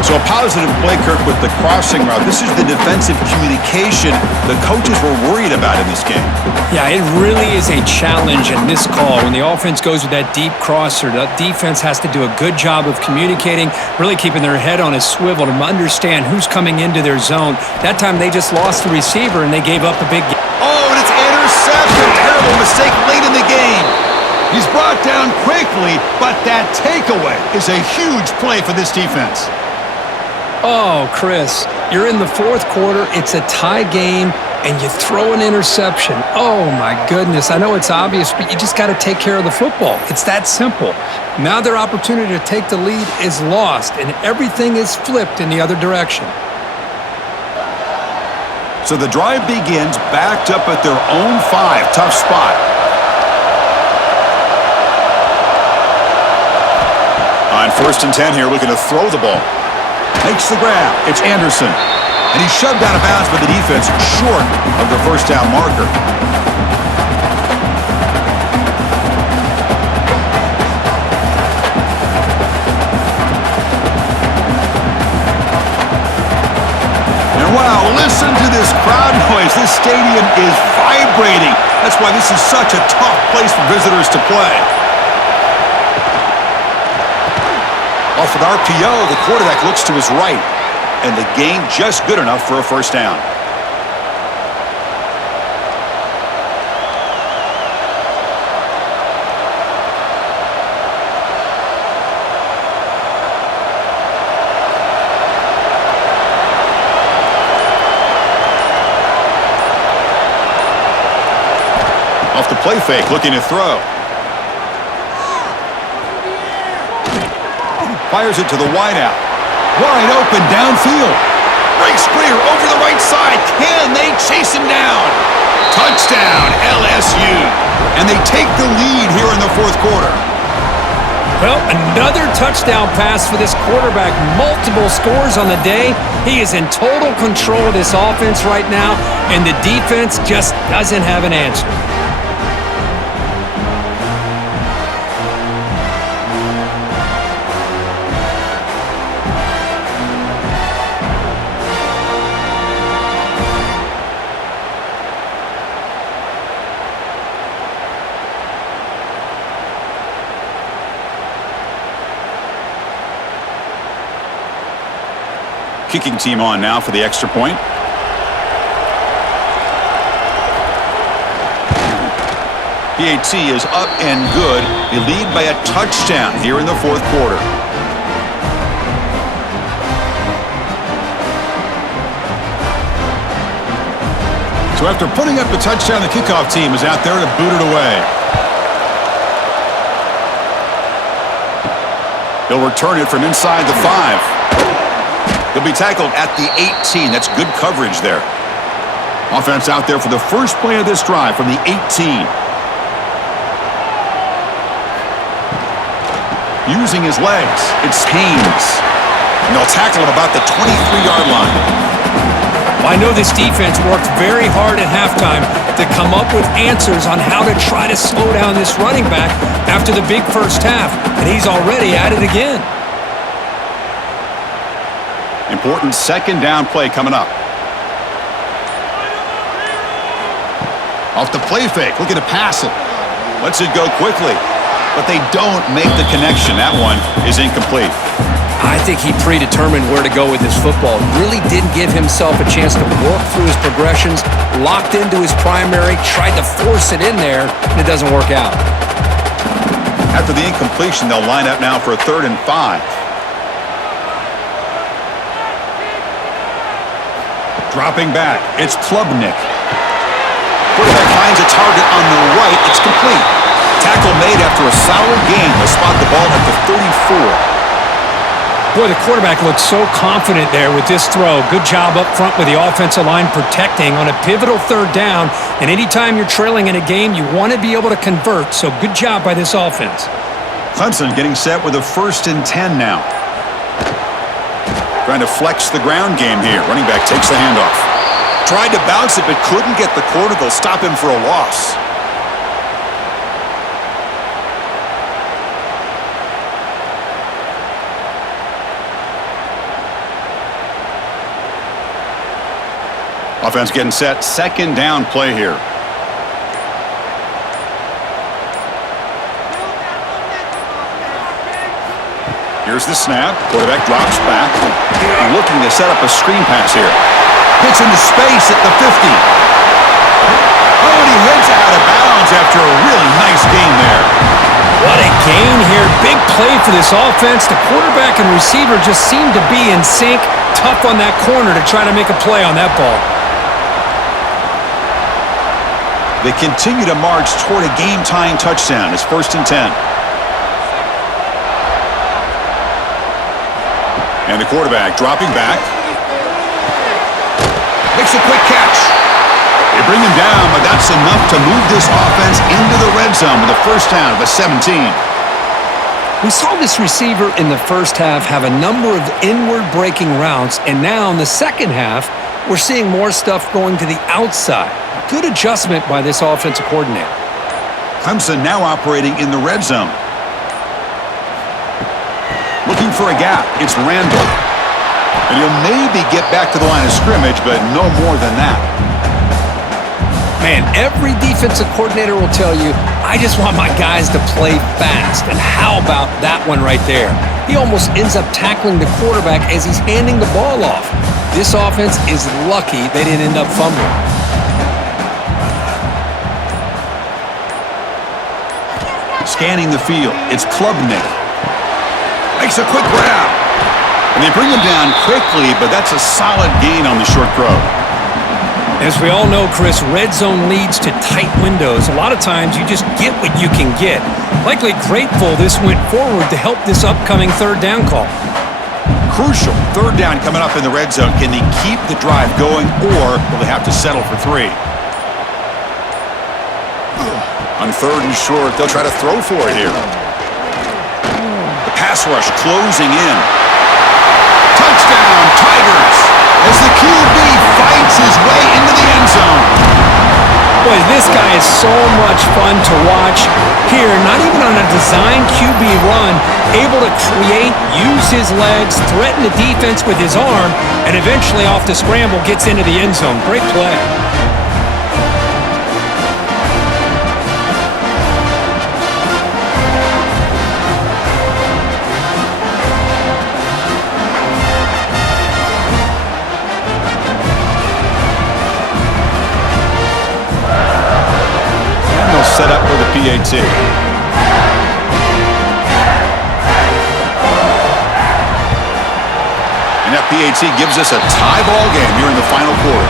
So a positive play, Kirk, with the crossing route. This is the defensive communication the coaches were worried about in this game. Yeah, it really is a challenge in this call. When the offense goes with that deep crosser, the defense has to do a good job of communicating, really keeping their head on a swivel to understand who's coming into their zone. That time they just lost the receiver and they gave up a big game. Oh, and it's intercepted. Terrible mistake late in the game. He's brought down quickly, but that takeaway is a huge play for this defense. Oh, Chris, you're in the fourth quarter. It's a tie game, and you throw an interception. Oh, my goodness. I know it's obvious, but you just got to take care of the football. It's that simple. Now their opportunity to take the lead is lost, and everything is flipped in the other direction. So the drive begins backed up at their own 5. Tough spot. On first and 10 here, looking to throw the ball. Makes the grab. It's Anderson. And he's shoved out of bounds by the defense short of the first down marker. And wow, listen to this crowd noise. This stadium is vibrating. That's why this is such a tough place for visitors to play. Off an RPO, the quarterback looks to his right, and the gain just good enough for a first down. play fake, looking to throw. Fires it to the wideout. Wide open downfield. Breaks clear over the right side. Can they chase him down? Touchdown, LSU. And they take the lead here in the fourth quarter. Well, another touchdown pass for this quarterback. Multiple scores on the day. He is in total control of this offense right now, and the defense just doesn't have an answer. Kicking team on now for the extra point. PAT is up and good. They lead by a touchdown here in the fourth quarter. So after putting up the touchdown, the kickoff team is out there to boot it away. He'll return it from inside the 5. He'll be tackled at the 18. That's good coverage there. Offense out there for the first play of this drive from the 18. Using his legs, it's Haynes. And they'll tackle him about the 23-yard line. Well, I know this defense worked very hard at halftime to come up with answers on how to try to slow down this running back after the big first half, and he's already at it again. Important second down play coming up. Off the play fake, looking to pass it. Lets it go quickly, but they don't make the connection. That one is incomplete. I think he predetermined where to go with his football. Really didn't give himself a chance to work through his progressions, locked into his primary, tried to force it in there, and it doesn't work out. After the incompletion, they'll line up now for a 3rd and 5. Dropping back, it's Klubnik. Quarterback finds a target on the right. It's complete. Tackle made after a solid gain. They'll spot the ball at the 34. Boy, the quarterback looks so confident there with this throw. Good job up front with the offensive line protecting on a pivotal 3rd down. And anytime you're trailing in a game, you want to be able to convert. So good job by this offense. Clemson getting set with a 1st and 10 now. Trying to flex the ground game here. Running back takes the handoff. Tried to bounce it, but couldn't get the corner. They'll stop him for a loss. Offense getting set. Second down play here. Here's the snap. Quarterback drops back. And looking to set up a screen pass here. Hits into space at the 50. Oh, and he heads out of bounds after a really nice gain there. What a gain here. Big play for this offense. The quarterback and receiver just seem to be in sync. Tough on that corner to try to make a play on that ball. They continue to march toward a game-tying touchdown. It's 1st and 10. And the quarterback dropping back. Makes a quick catch. They bring him down, but that's enough to move this offense into the red zone with a 1st down of the 17. We saw this receiver in the first half have a number of inward breaking routes, and now in the second half, we're seeing more stuff going to the outside. Good adjustment by this offensive coordinator. Clemson now operating in the red zone. Looking for a gap, it's Randall. And he'll maybe get back to the line of scrimmage, but no more than that. Man, every defensive coordinator will tell you, I just want my guys to play fast. And how about that one right there? He almost ends up tackling the quarterback as he's handing the ball off. This offense is lucky they didn't end up fumbling. Scanning the field, it's Klubnik. Makes a quick grab. And they bring him down quickly, but that's a solid gain on the short throw. As we all know, Chris, red zone leads to tight windows. A lot of times you just get what you can get. Likely grateful this went forward to help this upcoming third down call. Crucial. Third down coming up in the red zone. Can they keep the drive going, or will they have to settle for 3? On third and short, they'll try to throw for it here. The pass rush closing in. Touchdown, Tigers! As the QB fights his way into the end zone. Boy, this guy is so much fun to watch. Here, not even on a design QB run, able to create, use his legs, threaten the defense with his arm, and eventually off the scramble gets into the end zone. Great play. Set up for the PAT. And that PAT gives us a tie ball game here in the final quarter.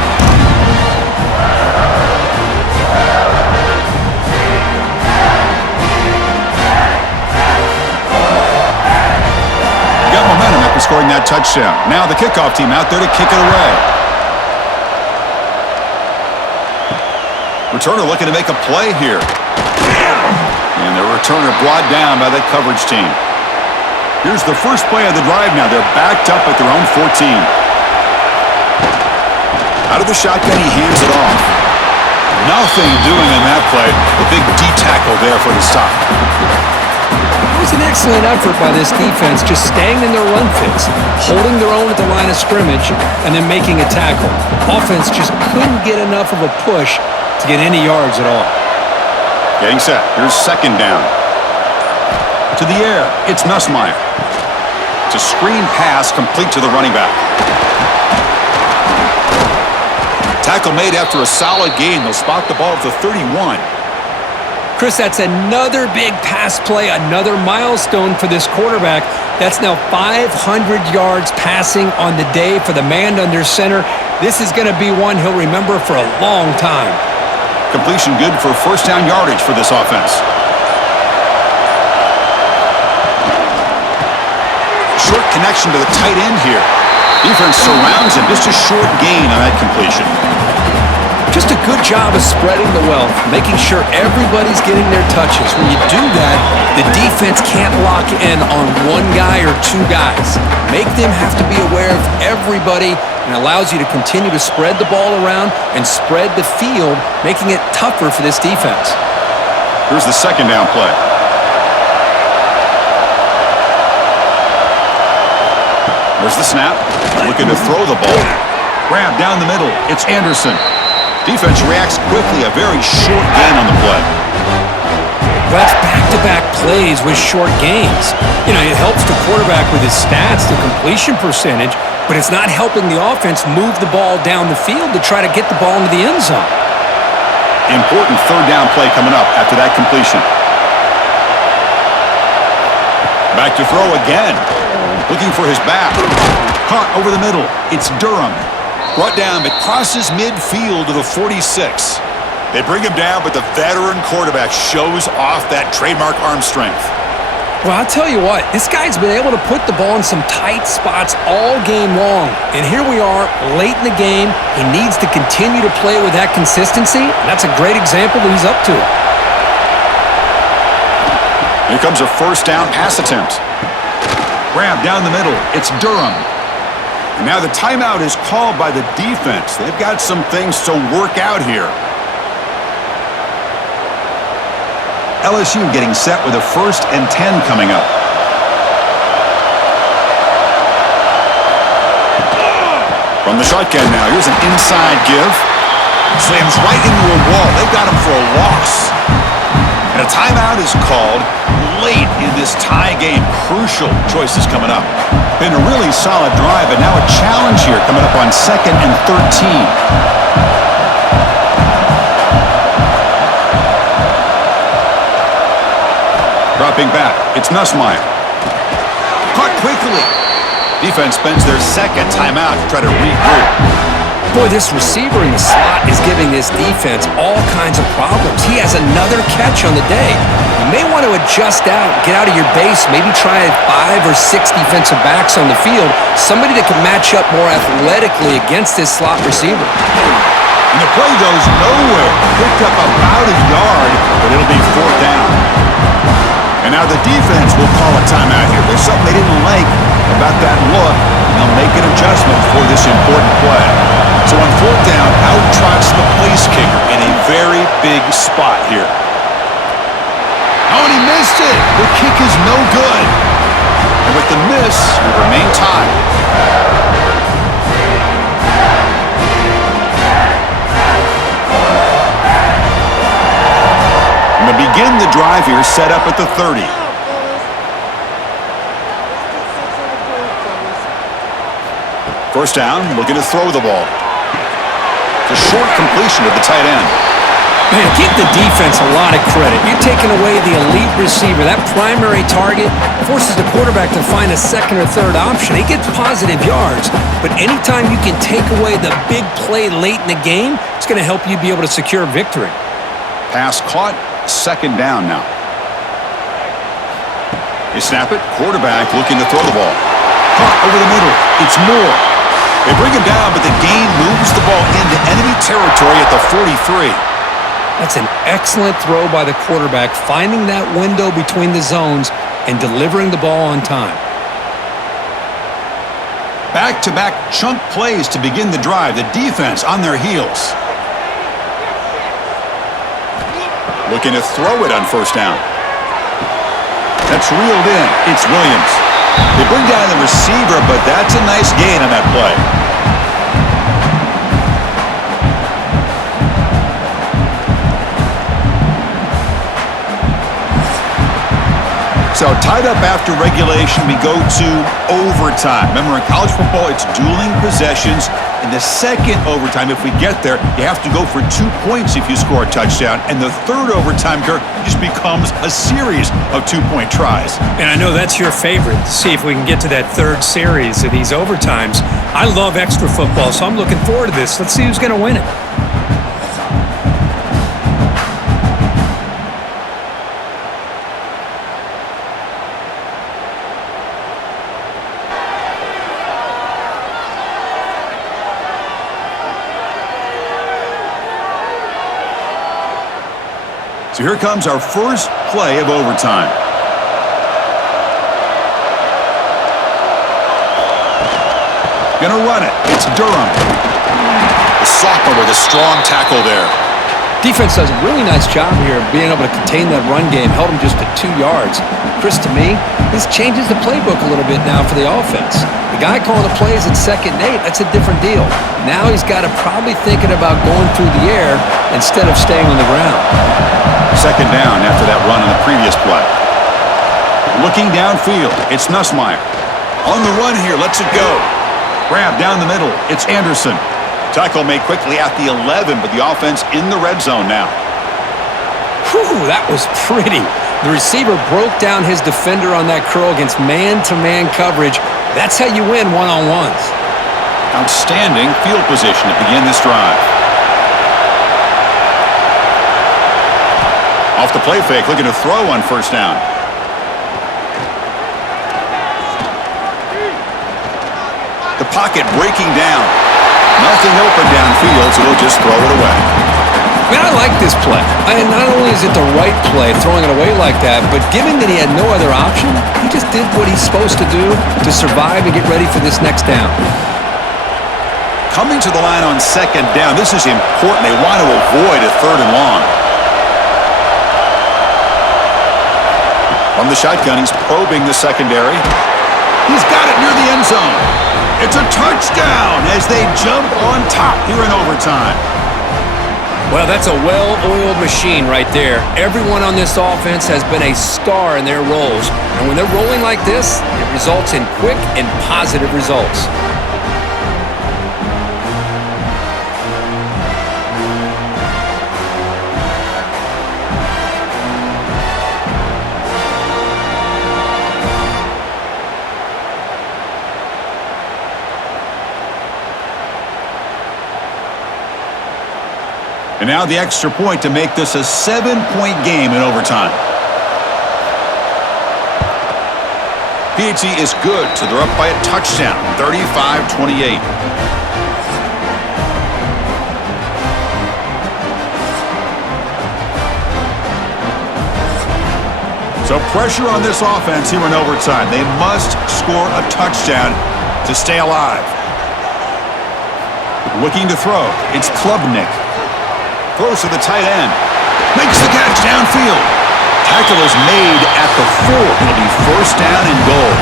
Got momentum after scoring that touchdown. Now the kickoff team out there to kick it away. Returner looking to make a play here. And the returner brought down by that coverage team. Here's the first play of the drive now. They're backed up at their own 14. Out of the shotgun, he hands it off. Nothing doing on that play. The big D tackle there for the stop. It was an excellent effort by this defense, just staying in their run fits, holding their own at the line of scrimmage, and then making a tackle. Offense just couldn't get enough of a push to get any yards at all. Getting set. Here's second down. To the air. It's Nussmeier. It's a screen pass complete to the running back. Tackle made after a solid gain. They'll spot the ball at the 31. Chris, that's another big pass play, another milestone for this quarterback. That's now 500 yards passing on the day for the man under center. This is going to be one he'll remember for a long time. Completion good for first down yardage for this offense. Short connection to the tight end here. Defense surrounds him. Just a short gain on that completion. Just a good job of spreading the wealth, making sure everybody's getting their touches. When you do that, the defense can't lock in on one guy or two guys. Make them have to be aware of everybody, and allows you to continue to spread the ball around and spread the field, making it tougher for this defense. Here's the second down play. There's the snap. Looking to throw the ball. Grab down the middle. It's Anderson. Defense reacts quickly. A very short gain on the play. That's back-to-back plays with short gains. You know, it helps the quarterback with his stats, the completion percentage, but it's not helping the offense move the ball down the field to try to get the ball into the end zone. Important third down play coming up after that completion. Back to throw again. Looking for his back. Caught over the middle. It's Durham. Brought down, but crosses midfield to the 46. They bring him down, but the veteran quarterback shows off that trademark arm strength. Well, I'll tell you what, this guy's been able to put the ball in some tight spots all game long. And here we are, late in the game. He needs to continue to play with that consistency. And that's a great example that he's up to it. Here comes a first down pass attempt. Grab down the middle. It's Durham. And now the timeout is called by the defense. They've got some things to work out here. LSU getting set with a 1st and 10 coming up. From the shotgun now, here's an inside give. Slams right into a wall. They've got him for a loss. And a timeout is called late in this tie game. Crucial choices coming up. Been a really solid drive, and now a challenge here coming up on 2nd and 13. Dropping back, it's Nussmeier. Caught quickly. Defense spends their second timeout to try to regroup. Boy, this receiver in the slot is giving this defense all kinds of problems. He has another catch on the day. You may want to adjust out, get out of your base, maybe try 5 or 6 defensive backs on the field, somebody that can match up more athletically against this slot receiver. And the play goes nowhere. Picked up about a yard, but it'll be 4th down. And now the defense will call a timeout here. There's something they didn't like about that look, and they'll make an adjustment for this important play. So on 4th down, out trots the place kicker in a very big spot here. Oh, and he missed it. The kick is no good. And with the miss, we remain tied. And to begin the drive here, set up at the 30. First down, looking to throw the ball. It's a short completion to the tight end. Man, give the defense a lot of credit. You're taking away the elite receiver. That primary target forces the quarterback to find a second or third option. He gets positive yards, but anytime you can take away the big play late in the game, it's going to help you be able to secure victory. Pass caught, 2nd down now. They snap it, quarterback looking to throw the ball. Caught over the middle, it's Moore. They bring him down, but the gain moves the ball into enemy territory at the 43. That's an excellent throw by the quarterback, finding that window between the zones and delivering the ball on time. Back-to-back chunk plays to begin the drive. The defense on their heels. Looking to throw it on 1st down. That's reeled in. It's Williams. They bring down the receiver, but that's a nice gain on that play. So tied up after regulation, we go to overtime. Remember, in college football, it's dueling possessions. In the second overtime, if we get there, you have to go for 2 points if you score a touchdown. And the third overtime, Kirk, just becomes a series of 2-point tries. And I know that's your favorite, to see if we can get to that third series of these overtimes. I love extra football, so I'm looking forward to this. Let's see who's going to win it. So here comes our first play of overtime. Gonna run it. It's Durham. The sophomore with a strong tackle there. Defense does a really nice job here of being able to contain that run game, held him just at 2 yards. Chris, to me, this changes the playbook a little bit now for the offense. The guy calling the plays at 2nd and 8, that's a different deal. Now he's got to probably thinking about going through the air instead of staying on the ground. 2nd down after that run on the previous play. Looking downfield, it's Nussmeier. On the run here, lets it go. Grab down the middle, it's Anderson. Tackle made quickly at the 11, but the offense in the red zone now. Whew, that was pretty. The receiver broke down his defender on that curl against man-to-man coverage. That's how you win one-on-ones. Outstanding field position to begin this drive. Off the play fake, looking to throw on 1st down. The pocket breaking down. Nothing open downfield, so he'll just throw it away. Man, I like this play. And not only is it the right play, throwing it away like that, but given that he had no other option, he just did what he's supposed to do to survive and get ready for this next down. Coming to the line on 2nd down, this is important. They want to avoid a 3rd and long. From the shotgun, he's probing the secondary. He's got it near the end zone. It's a touchdown as they jump on top here in overtime. Well, that's a well-oiled machine right there. Everyone on this offense has been a star in their roles. And when they're rolling like this, it results in quick and positive results. now the extra point to make this a 7-point game in overtime. PAT is good, so they're up by a touchdown, 35-28. So pressure on this offense here in overtime. They must score a touchdown to stay alive. Looking to throw. It's Klubnik. Throws to the tight end. Makes the catch downfield. Tackle is made at the 4. It'll be first down and goal.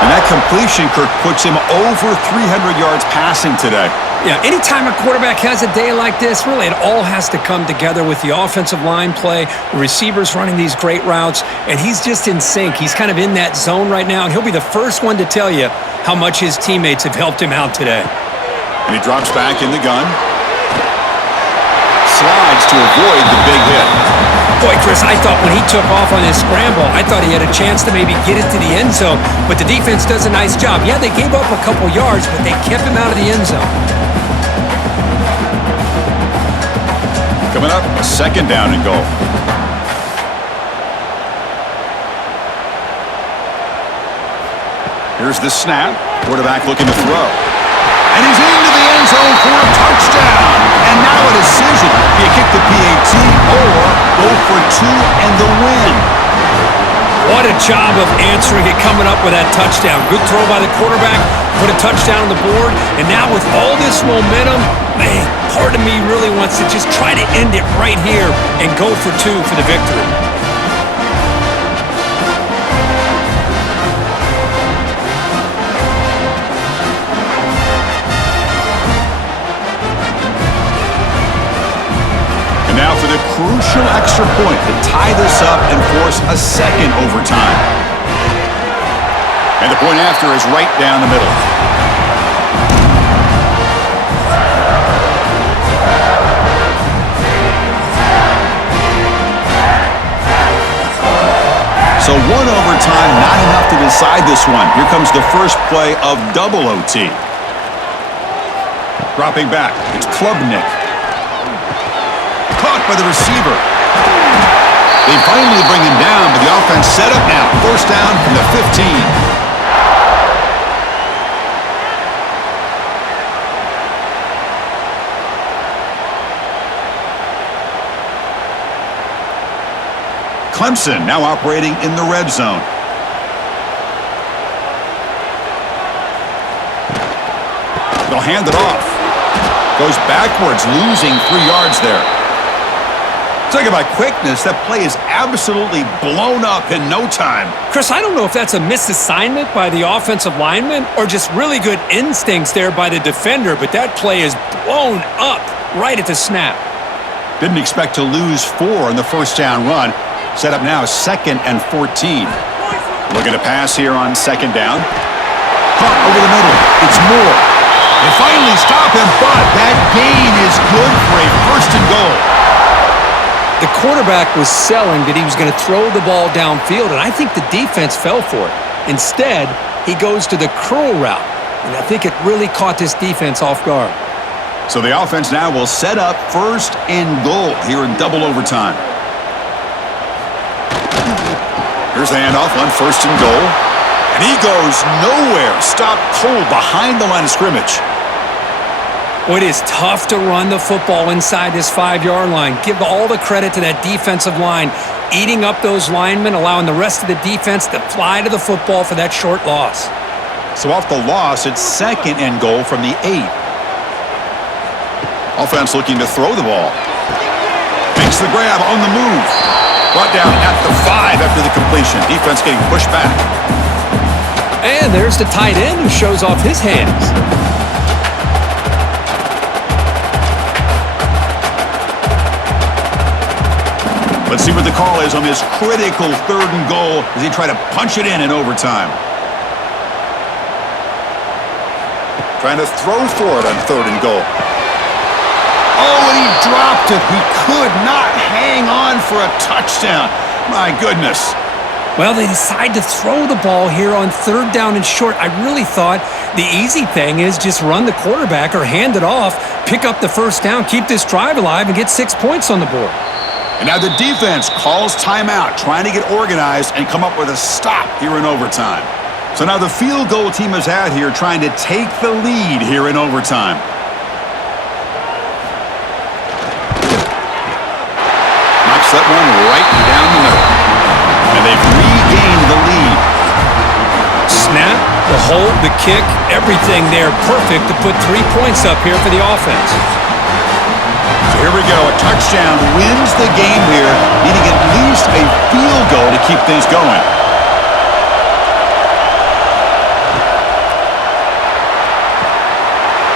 And that completion, Kirk, puts him over 300 yards passing today. Yeah, anytime a quarterback has a day like this, really it all has to come together with the offensive line play, the receivers running these great routes, and he's just in sync. He's kind of in that zone right now, and he'll be the first one to tell you how much his teammates have helped him out today. And he drops back in the gun. Slides to avoid the big hit. Boy, Chris, I thought when he took off on his scramble, I thought he had a chance to maybe get it to the end zone, but the defense does a nice job. Yeah, they gave up a couple yards, but they kept him out of the end zone. Coming up, a second down and goal. Here's the snap. Quarterback looking to throw. And he's into the end zone for a touchdown. And now a decision. Do you kick the PAT or go for 2 and the win? What a job of answering it, coming up with that touchdown. Good throw by the quarterback, put a touchdown on the board, and now with all this momentum, man, part of me really wants to just try to end it right here and go for 2 for the victory. Now for the crucial extra point to tie this up and force a second overtime. And the point after is right down the middle. So 1 overtime, not enough to decide this one. Here comes the first play of double OT. Dropping back, it's Klubnik. Caught by the receiver. They finally bring him down, but the offense set up now. First down from the 15. Clemson now operating in the red zone. They'll hand it off. Goes backwards, losing 3 yards there. Talk about quickness. That play is absolutely blown up in no time. Chris, I don't know if that's a misassignment by the offensive lineman or just really good instincts there by the defender, but that play is blown up right at the snap. Didn't expect to lose 4 in the first down run. Set up now 2nd and 14. Looking to pass here on 2nd down. Caught over the middle. It's Moore. They finally stop him, but that gain is good for a 1st and goal. The quarterback was selling that he was going to throw the ball downfield, and I think the defense fell for it. Instead, he goes to the curl route, and I think it really caught this defense off guard. So the offense now will set up 1st and goal here in double overtime. Here's the handoff on 1st and goal. And he goes nowhere. Stopped cold behind the line of scrimmage. Well, it is tough to run the football inside this 5-yard line. Give all the credit to that defensive line, eating up those linemen, allowing the rest of the defense to fly to the football for that short loss. So off the loss, it's 2nd and goal from the 8. Offense looking to throw the ball. Makes the grab on the move. Brought down at the 5 after the completion. Defense getting pushed back. And there's the tight end who shows off his hands. Let's see what the call is on this critical 3rd and goal as he tried to punch it in overtime. Trying to throw for it on 3rd and goal. Oh, and he dropped it. He could not hang on for a touchdown. My goodness. Well, they decide to throw the ball here on third down and short. I really thought the easy thing is just run the quarterback or hand it off, pick up the first down, keep this drive alive, and get 6 points on the board. And now the defense calls timeout, trying to get organized and come up with a stop here in overtime. So now the field goal team is out here trying to take the lead here in overtime. Knocks that one right down the middle. And they've regained the lead. Snap, the hold, the kick, everything there perfect to put 3 points up here for the offense. So here we go. A touchdown wins the game here, needing at least a field goal to keep things going.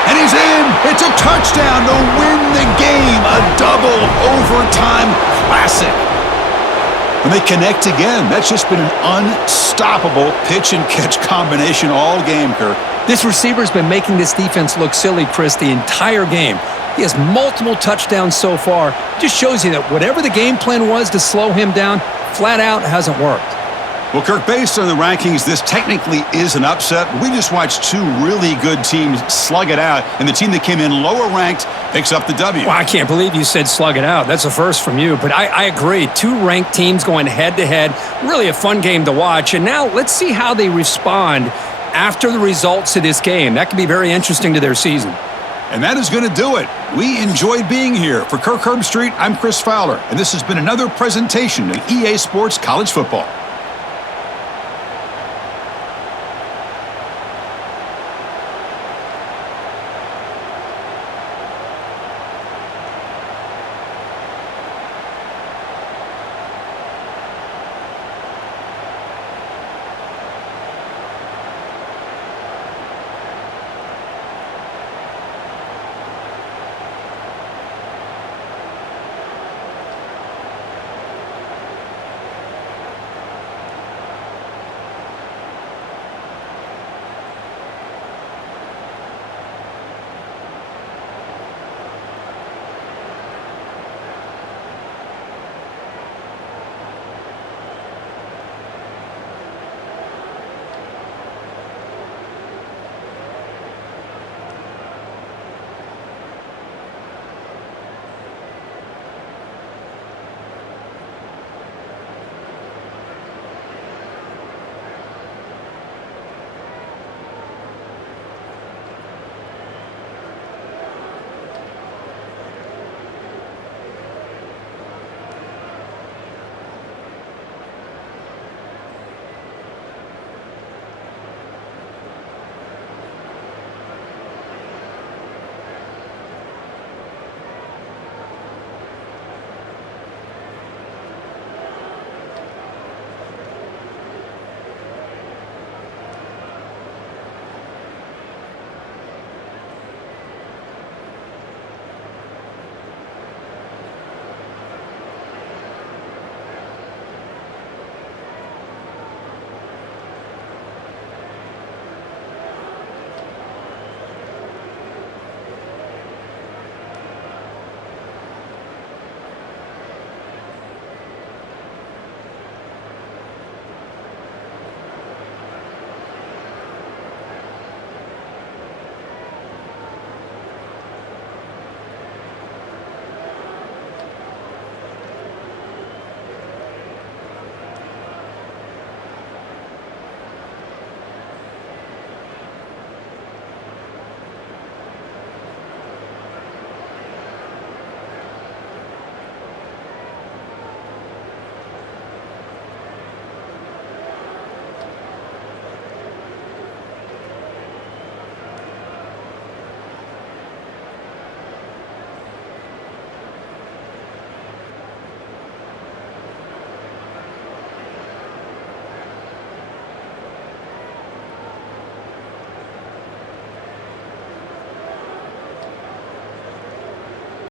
And he's in. It's a touchdown to win the game. A double overtime classic. And they connect again. That's just been an unstoppable pitch-and-catch combination all game, Kirk. This receiver's been making this defense look silly, Chris, the entire game. He has multiple touchdowns so far. Just shows you that whatever the game plan was to slow him down, flat out hasn't worked. Well, Kirk, based on the rankings, this technically is an upset. We just watched two really good teams slug it out, and the team that came in lower ranked picks up the W. Well, I can't believe you said slug it out. That's a first from you, but I agree. Two ranked teams going head-to-head. Really a fun game to watch. And now let's see how they respond after the results of this game. That could be very interesting to their season. And that is going to do it. We enjoyed being here. For Kirk Herbstreit, I'm Chris Fowler, and this has been another presentation of EA Sports College Football.